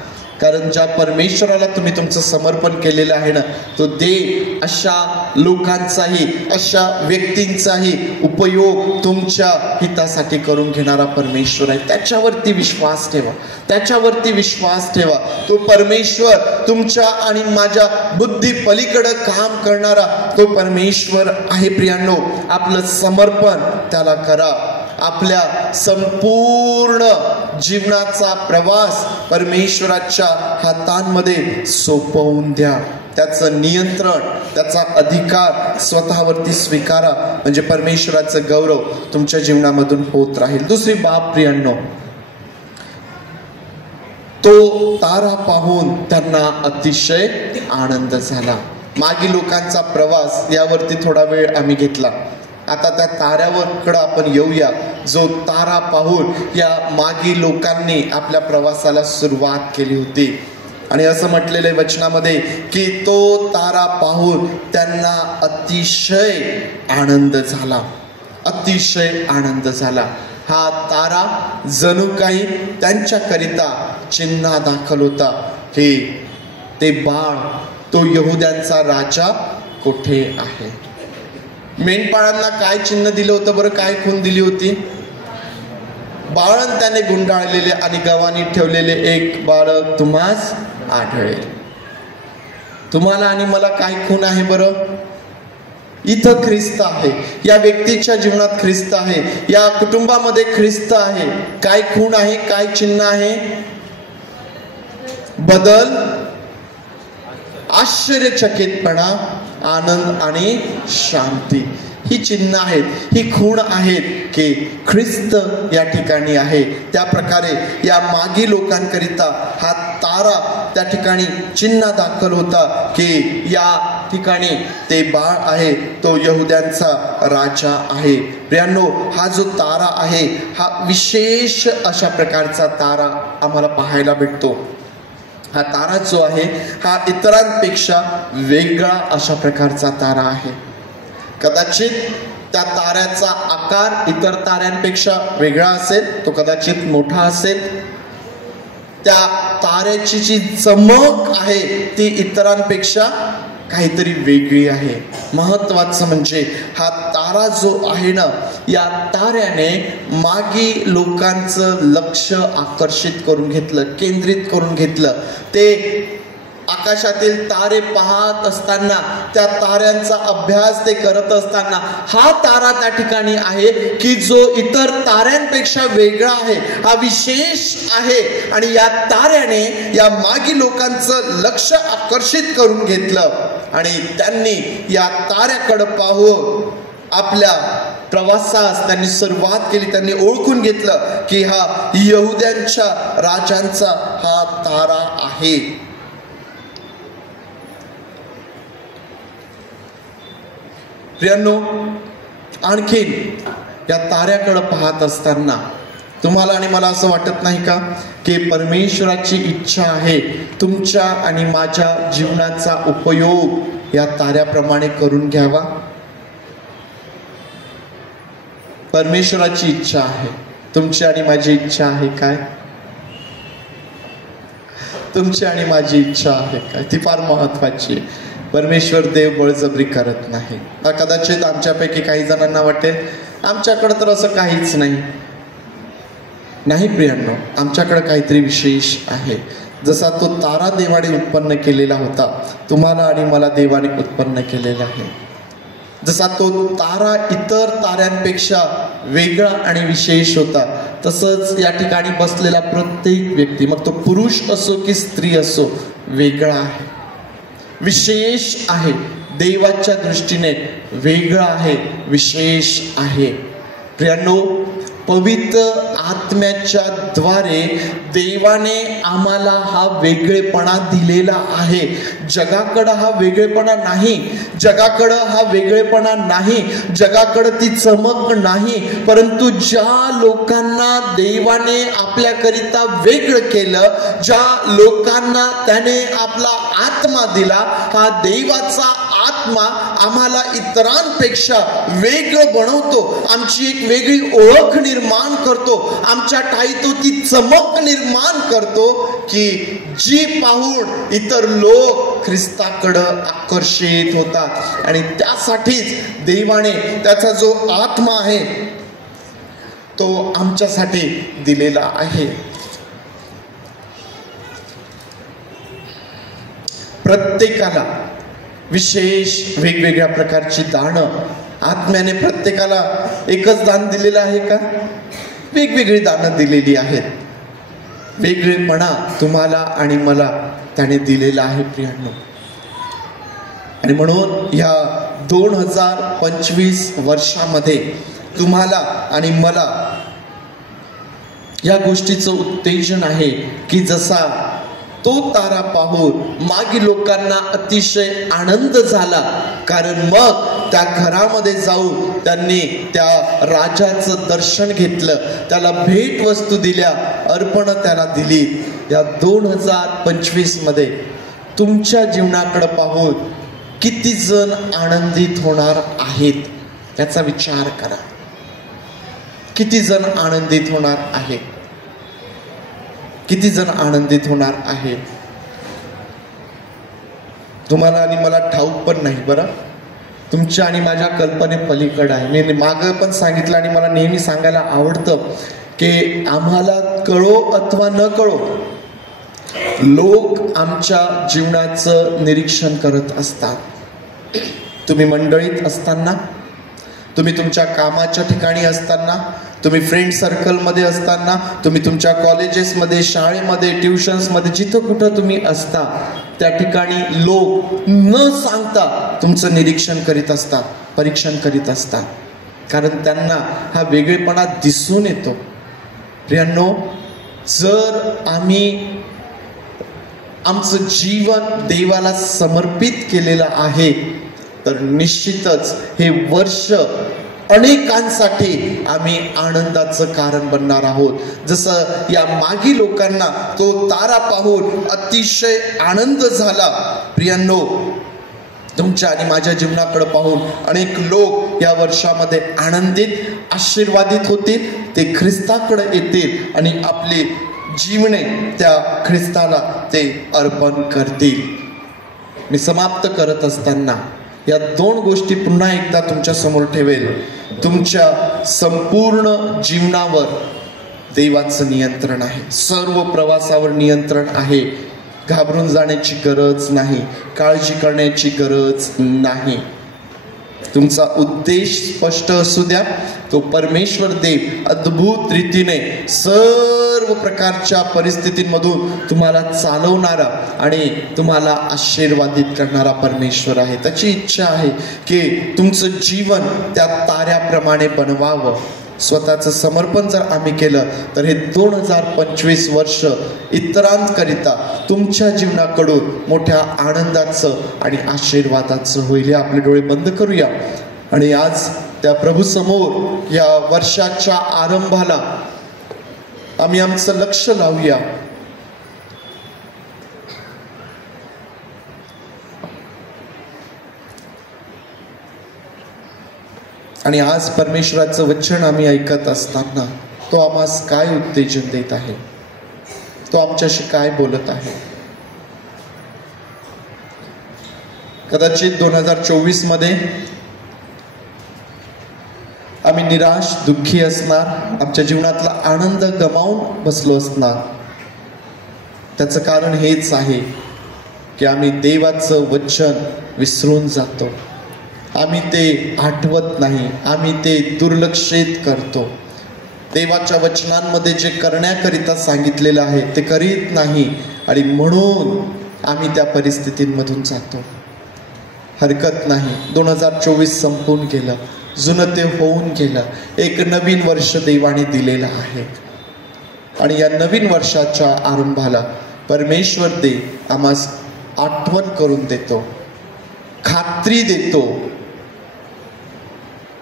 कारण ज्या परमेश्वराला तुम्ही तुमचं समर्पण केलेलं आहे ना, तो देव अशा लोकांचाही, अशा व्यक्तींचाही उपयोग तुमच्या हितासाठी करून घेणारा परमेश्वर आहे. त्याच्यावरती विश्वास ठेवा, त्याच्यावरती विश्वास ठेवा. तो परमेश्वर तुमच्या आणि माझ्या बुद्धी पलीकडे काम करणारा तो परमेश्वर आहे. प्रियांनो, आपलं समर्पण त्याला करा. आपल्या संपूर्ण जीवनाचा प्रवास परमेश्वराच्या हातांमध्ये सोपवून द्या. त्याचं नियंत्रण, त्याचा अधिकार स्वतःवरती स्वीकारा, म्हणजे परमेश्वराचं गौरव तुमच्या जीवनामधून होत राहील. दुसरी बाब प्रियांनो, तो तारा पाहून त्यांना अतिशय आनंद झाला. मागील लोकांचा प्रवास यावरती थोडा वेळ आम्ही घेतला. आता त्या ताऱ्यावरकडे आपण येऊया, जो तारा पाहून या मागी लोकांनी आपल्या प्रवासाला सुरुवात केली होती. आणि असं म्हटलेलं आहे वचनामध्ये की तो तारा पाहून त्यांना अतिशय आनंद झाला, अतिशय आनंद झाला. हा तारा जणू काही त्यांच्याकरिता चिन्ह दाखल होता की ते बाळ, तो यहुद्यांचा राजा कुठे आहे. मेंढपाळांना काय चिन्ह दिलं होतं बरं, काय खून दिली होती? बाळण त्याने गुंडाळलेले आणि गव्हाणी ठेवलेले एक बाळक तुम्हास आढळेल. तुम्हाला आणि मला काय खून आहे बरं? इथं ख्रिस्त आहे, या व्यक्तीच्या जीवनात ख्रिस्त आहे, या कुटुंबामध्ये ख्रिस्त आहे. काय खून आहे, काय चिन्ह आहे? बदल, आश्चर्यचकितपणा, आनंद आणि शांती, ही चिन्ह आहेत, ही खूण आहेत की ख्रिस्त या ठिकाणी आहे. त्या प्रकारे या मागी लोकांकरिता हा तारा त्या ठिकाणी चिन्ह दाखल होता की या ठिकाणी ते बाळ आहे, तो यहुद्यांचा राजा आहे. प्रियांनो, हा जो तारा आहे हा विशेष अशा प्रकारचा तारा आम्हाला पाहायला भेटतो. हा तारा जो आहे हा इतरांपेक्षा वेगळा अशा प्रकारचा तारा आहे. कदाचित त्या ताऱ्याचा आकार इतर ताऱ्यांपेक्षा वेगळा असेल, तो कदाचित मोठा असेल. त्या ताऱ्याची जी चमक आहे ती इतरांपेक्षा काहीतरी वेगळी आहे. महत्वाचं म्हणजे हा तारा जो आहे ना, या ताऱ्याने मागी लोकांचं लक्ष आकर्षित करून घेतलं, केंद्रित करून घेतलं. ते आकाशातील तारे पाहत असताना, त्या ताऱ्यांचा अभ्यास ते करत असताना, हा तारा त्या ठिकाणी आहे की जो इतर ताऱ्यांपेक्षा वेगळा आहे, हा विशेष आहे. आणि या ताऱ्याने या मागी लोकांचं लक्ष आकर्षित करून घेतलं आणि त्यांनी या ताऱ्याकडे पाहून आपल्या प्रवासास त्यांनी सुरुवात केली. त्यांनी ओळखून घेतलं की हा यहुद्यांच्या राजांचा हा तारा आहे. प्रियांनो, आणखीन या ताऱ्याकडे पाहत असताना तुम्हाला आणि मला असं वाटत नाही का की परमेश्वराची इच्छा आहे तुमच्या आणि माझ्या जीवनाचा उपयोग या ताऱ्याप्रमाणे करून घ्यावा? परमेश्वराची इच्छा आहे, तुमची आणि माझी इच्छा आहे काय? तुमची आणि माझी इच्छा आहे काय? ती फार महत्वाची आहे. परमेश्वर देव बळजबरी करत नाही. कदाचित आमच्यापैकी काही जणांना वाटेल आमच्याकडे तर असं काहीच नाही. नाही प्रियांनो, आमच्याकडे काहीतरी विशेष आहे. जसा तो तारा देवाने उत्पन्न केलेला होता, तुम्हाला आणि मला देवाने उत्पन्न केलेला आहे. जसा तो तारा इतर ताऱ्यांपेक्षा वेगळा आणि विशेष होता, तसंच या ठिकाणी बसलेला प्रत्येक व्यक्ती, मग तो पुरुष असो की स्त्री असो, वेगळा आहे, विशेष आहे, देवाच्या दृष्टीने वेगळा आहे, विशेष आहे. प्रियांनो, पवित्र आत्म्याच्या द्वारे देवाने आम्हाला हा वेगळेपणा दिलेला आहे. जगाकडं हा वेगळेपणा नाही, जगाकडं हा वेगळेपणा नाही, जगाकडं ती चमक नाही. परंतु ज्या लोकांना देवाने आपल्याकरिता वेगळं केलं, ज्या लोकांना त्याने आपला आत्मा दिला, हा देवाचा आत्मा आम्हाला इतरांपेक्षा वेगळं बनवतो, आमची एक वेगळी ओळख निर्माण करतो, आमच्या ठाई तो ती चमक निर्माण करतो की जी पाहून इतर लोक ख्रिस्ताकडं आकर्षित होतात. आणि त्यासाठीच देवाने त्याचा जो आत्मा आहे तो आमच्यासाठी दिलेला आहे. प्रत्येकाला विशेष वेगवेगळ्या प्रकारची दानं, आत्म्याने प्रत्येकाला एकच दान दिलेलं आहे का? वेगवेगळी दानं दिलेली आहेत. वेगळेपणा तुम्हाला आणि मला त्याने दिलेला आहे प्रियांनो. आणि म्हणून या 2025 वर्षामध्ये तुम्हाला आणि मला या गोष्टीचं उत्तेजन आहे की जसा तो तारा पाहून मागी लोकांना अतिशय आनंद झाला, कारण मग त्या घरामध्ये जाऊन त्यांनी त्या राजाचं दर्शन घेतलं, त्याला भेट वस्तू दिल्या, अर्पण त्याला दिली. या 2025 मध्ये तुमच्या जीवनाकडे पाहून किती जण आनंदित होणार आहेत त्याचा विचार करा. किती जण आनंदित होणार आहेत? किती जण आनंदित होणार आहे? तुम्हाला आणि मला ठाऊक पण नाही बरं, तुमच्या आणि माझ्या कल्पने पलीकडे आहे. मी मागं पण सांगितलं आणि मला नेहमी सांगायला आवडतं की आम्हाला कळो अथवा न कळो, लोक आमच्या जीवनाचं निरीक्षण करत असतात. तुम्ही मंडळीत असताना, तुम्ही तुमच्या कामाच्या ठिकाणी असताना, तुम्ही फ्रेंड सर्कलमध्ये असताना, तुम्ही तुमच्या कॉलेजेसमध्ये, शाळेमध्ये, ट्युशन्समध्ये, जिथं कुठं तुम्ही असता त्या ठिकाणी लोक न सांगता तुमचं निरीक्षण करीत असतात, परीक्षण करीत असतात, कारण त्यांना हा वेगळेपणा दिसून येतो. प्रियांनो, जर आम्ही आमचं जीवन देवाला समर्पित केलेलं आहे तर निश्चितच हे वर्ष अनेकांसाठी आम्ही आनंदाचं कारण बनणार आहोत. जसं या मागी लोकांना तो तारा पाहून अतिशय आनंद झाला, प्रियांनो, तुमच्या आणि माझ्या जीवनाकडे पाहून अनेक लोक या वर्षामध्ये आनंदित, आशीर्वादित होतील. ते ख्रिस्ताकडे येतील आणि आपली जीवने त्या ख्रिस्ताला ते अर्पण करतील. मी समाप्त करत असताना या 2 गोष्टी पुन्हा एकदा तुमच्या समोर ठेवेल. तुमच्या संपूर्ण जीवनावर देवाचं नियंत्रण आहे, सर्व प्रवासावर नियंत्रण आहे. घाबरून जाण्याची गरज नाही, काळजी करण्याची गरज नाही. तुमचा उद्देश स्पष्ट असू द्या. तो परमेश्वर देव अद्भुत रीतीने सर्व प्रकारच्या परिस्थितींमधून तुम्हाला चालवणारा आणि तुम्हाला आशीर्वादित करणारा परमेश्वर आहे. त्याची इच्छा आहे की तुमचं जीवन त्या ताऱ्याप्रमाणे बनवावं. स्वतःचं समर्पण जर आम्ही केलं तर हे 2025 वर्ष इतरांकरिता तुमच्या जीवनाकडून मोठ्या आनंदाचं आणि आशीर्वादाचं होईल. आपले डोळे बंद करूया आणि आज त्या प्रभू समोर या वर्षाच्या आरंभाला आम्ही आमचं लक्ष लावूया. आणि आज परमेश्वराचं वचन आम्ही ऐकत असताना तो आम्हास काय उत्तेजन देत आहे, तो आमच्याशी काय बोलत आहे. कदाचित 2024 मध्ये आम्ही निराश, दुःखी असणार, आमच्या जीवनातला आनंद गमावून बसलो असणार. त्याचं कारण हेच आहे की आम्ही देवाचं वचन विसरून जातो, आम्ही ते आठवत नाही, आम्ही ते दुर्लक्षित करतो. देवाच्या वचनांमध्ये जे करण्याकरिता सांगितलेलं आहे ते करीत नाही आणि म्हणून आम्ही त्या परिस्थितींमधून जातो. हरकत नाही, 2024 संपून गेलं, जुनं ते होऊन गेलं. एक नवीन वर्ष देवाने दिलेलं आहे आणि या नवीन वर्षाच्या आरंभाला परमेश्वर देव आम्हास आठवण करून देतो, खात्री देतो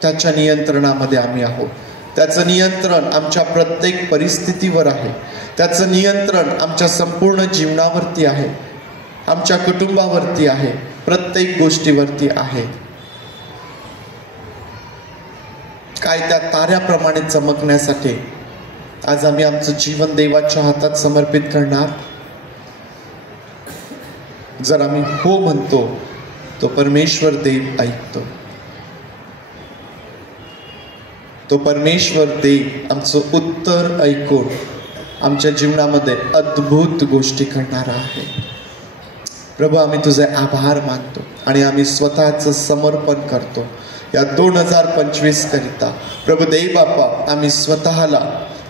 त्याच्या नियंत्रणामध्ये आम्ही आहोत. त्याचं नियंत्रण आमच्या प्रत्येक परिस्थितीवर आहे, त्याचं नियंत्रण आमच्या संपूर्ण जीवनावरती आहे, आमच्या कुटुंबावरती आहे, प्रत्येक गोष्टीवरती आहे. काय त्या ताऱ्याप्रमाणे चमकण्यासाठी आज आम्ही आमचं जीवन देवाच्या हातात समर्पित करणार. जर आम्ही हो म्हणतो तो परमेश्वर देव ऐकतो, तो परमेश्वर देव आमचं उत्तर ऐकून आमच्या जीवनामध्ये अद्भुत गोष्टी करणार आहे. प्रभू, आम्ही तुझे आभार मानतो आणि आम्ही स्वतःचं समर्पण करतो या 2025 करिता. प्रभू देव बाप्पा, आम्ही स्वतःला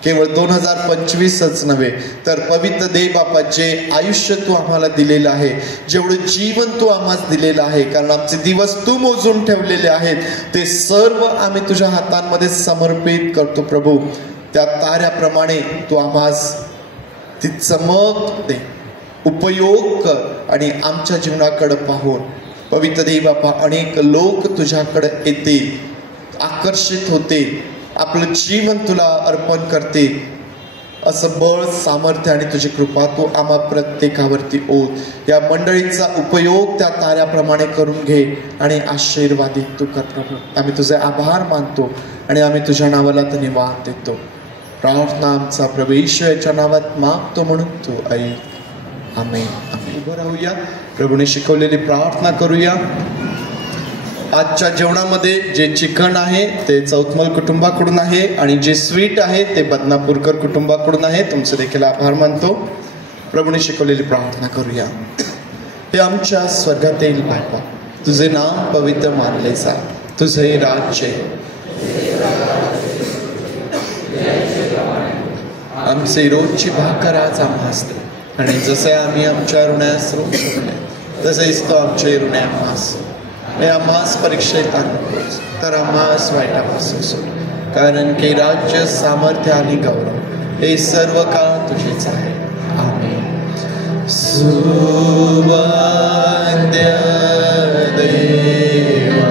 केवळ 2025च नव्हे तर पवित्र देव बाप्पा, जे आयुष्य तू आम्हाला दिलेलं आहे, जेवढं जीवन तू आम्हाला दिलेलं आहे, कारण आमचे दिवस तू मोजून ठेवलेले आहेत, ते सर्व आम्ही तुझ्या हातांमध्ये समर्पित करतो. प्रभू, त्या ताऱ्याप्रमाणे तू आम्हास ती चमक दे, उपयोग कर आणि आमच्या जीवनाकडे पाहून पवित्र देव बाप्पा अनेक लोक तुझ्याकडे येतील, आकर्षित होतील, आपलं जीवन तुला अर्पण करते. असं बळ, सामर्थ्य आणि तुझी कृपा तू आम्हा प्रत्येकावरती ओत. या मंडळीचा उपयोग त्या ताऱ्याप्रमाणे करून घे आणि आशीर्वादित तू कर. प्रभू, आम्ही तुझे आभार मानतो आणि आम्ही तुझ्या नावाला धन्यवाद देतो. प्रार्थना आमचा प्रभू येशूच्या नावात मागतो म्हणून तू ऐक. आमेन. आम्ही उभं राहूया, प्रभूने शिकवलेली प्रार्थना करूया. आजच्या जेवणामध्ये जे चिकन आहे ते चौथमल कुटुंबाकडून आहे आणि जे स्वीट आहे ते बदनापूरकर कुटुंबाकडून आहे. तुमचे देखील आभार मानतो. प्रभूने शिकवलेली प्रार्थना करूया. हे आमच्या स्वर्गातील बापा, तुझे नाम पवित्र मानले जा, तुझे राज्य आमचे रोजची भाकर आज आम्हास दे आणि जसे आम्ही आमच्या ऋणास ऋण सोडले तसेच तो आमचे ऋण आम्हास, आम्हास परीक्षेत आणूस तर आम्हास वाईटापासून सोड, कारण की राज्य, सामर्थ्य आणि गौरव हे सर्व काळ तुझेच आहे. आमेन. सुवंद्य देवा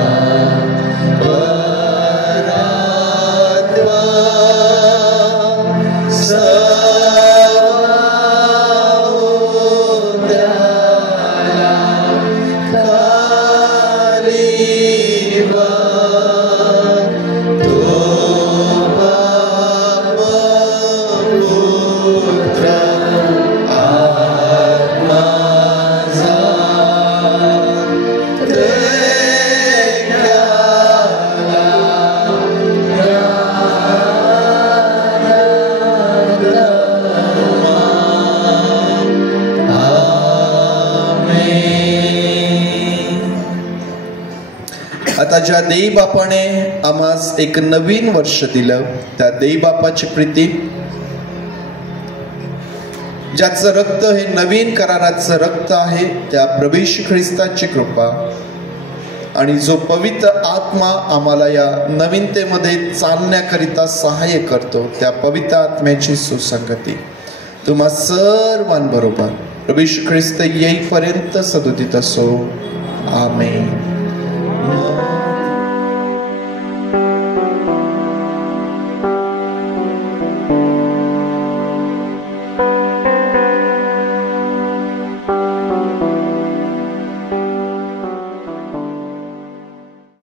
आता ज्या देव बापाने आम्हास एक नवीन वर्ष दिलं त्या देव बापाची प्रीती, ज्याचं रक्त हे नवीन कराराचं रक्त आहे, त्या प्रभू येशू ख्रिस्ताची कृपा आणि जो पवित्र आत्मा आम्हाला या नवीनतेमध्ये चालण्याकरिता सहाय्य करतो त्या पवित्र आत्म्याची सुसंगती तुम्हा सर्वांबरोबर प्रभू येशू ख्रिस्त येईपर्यंत सदोदित असो. आमेन.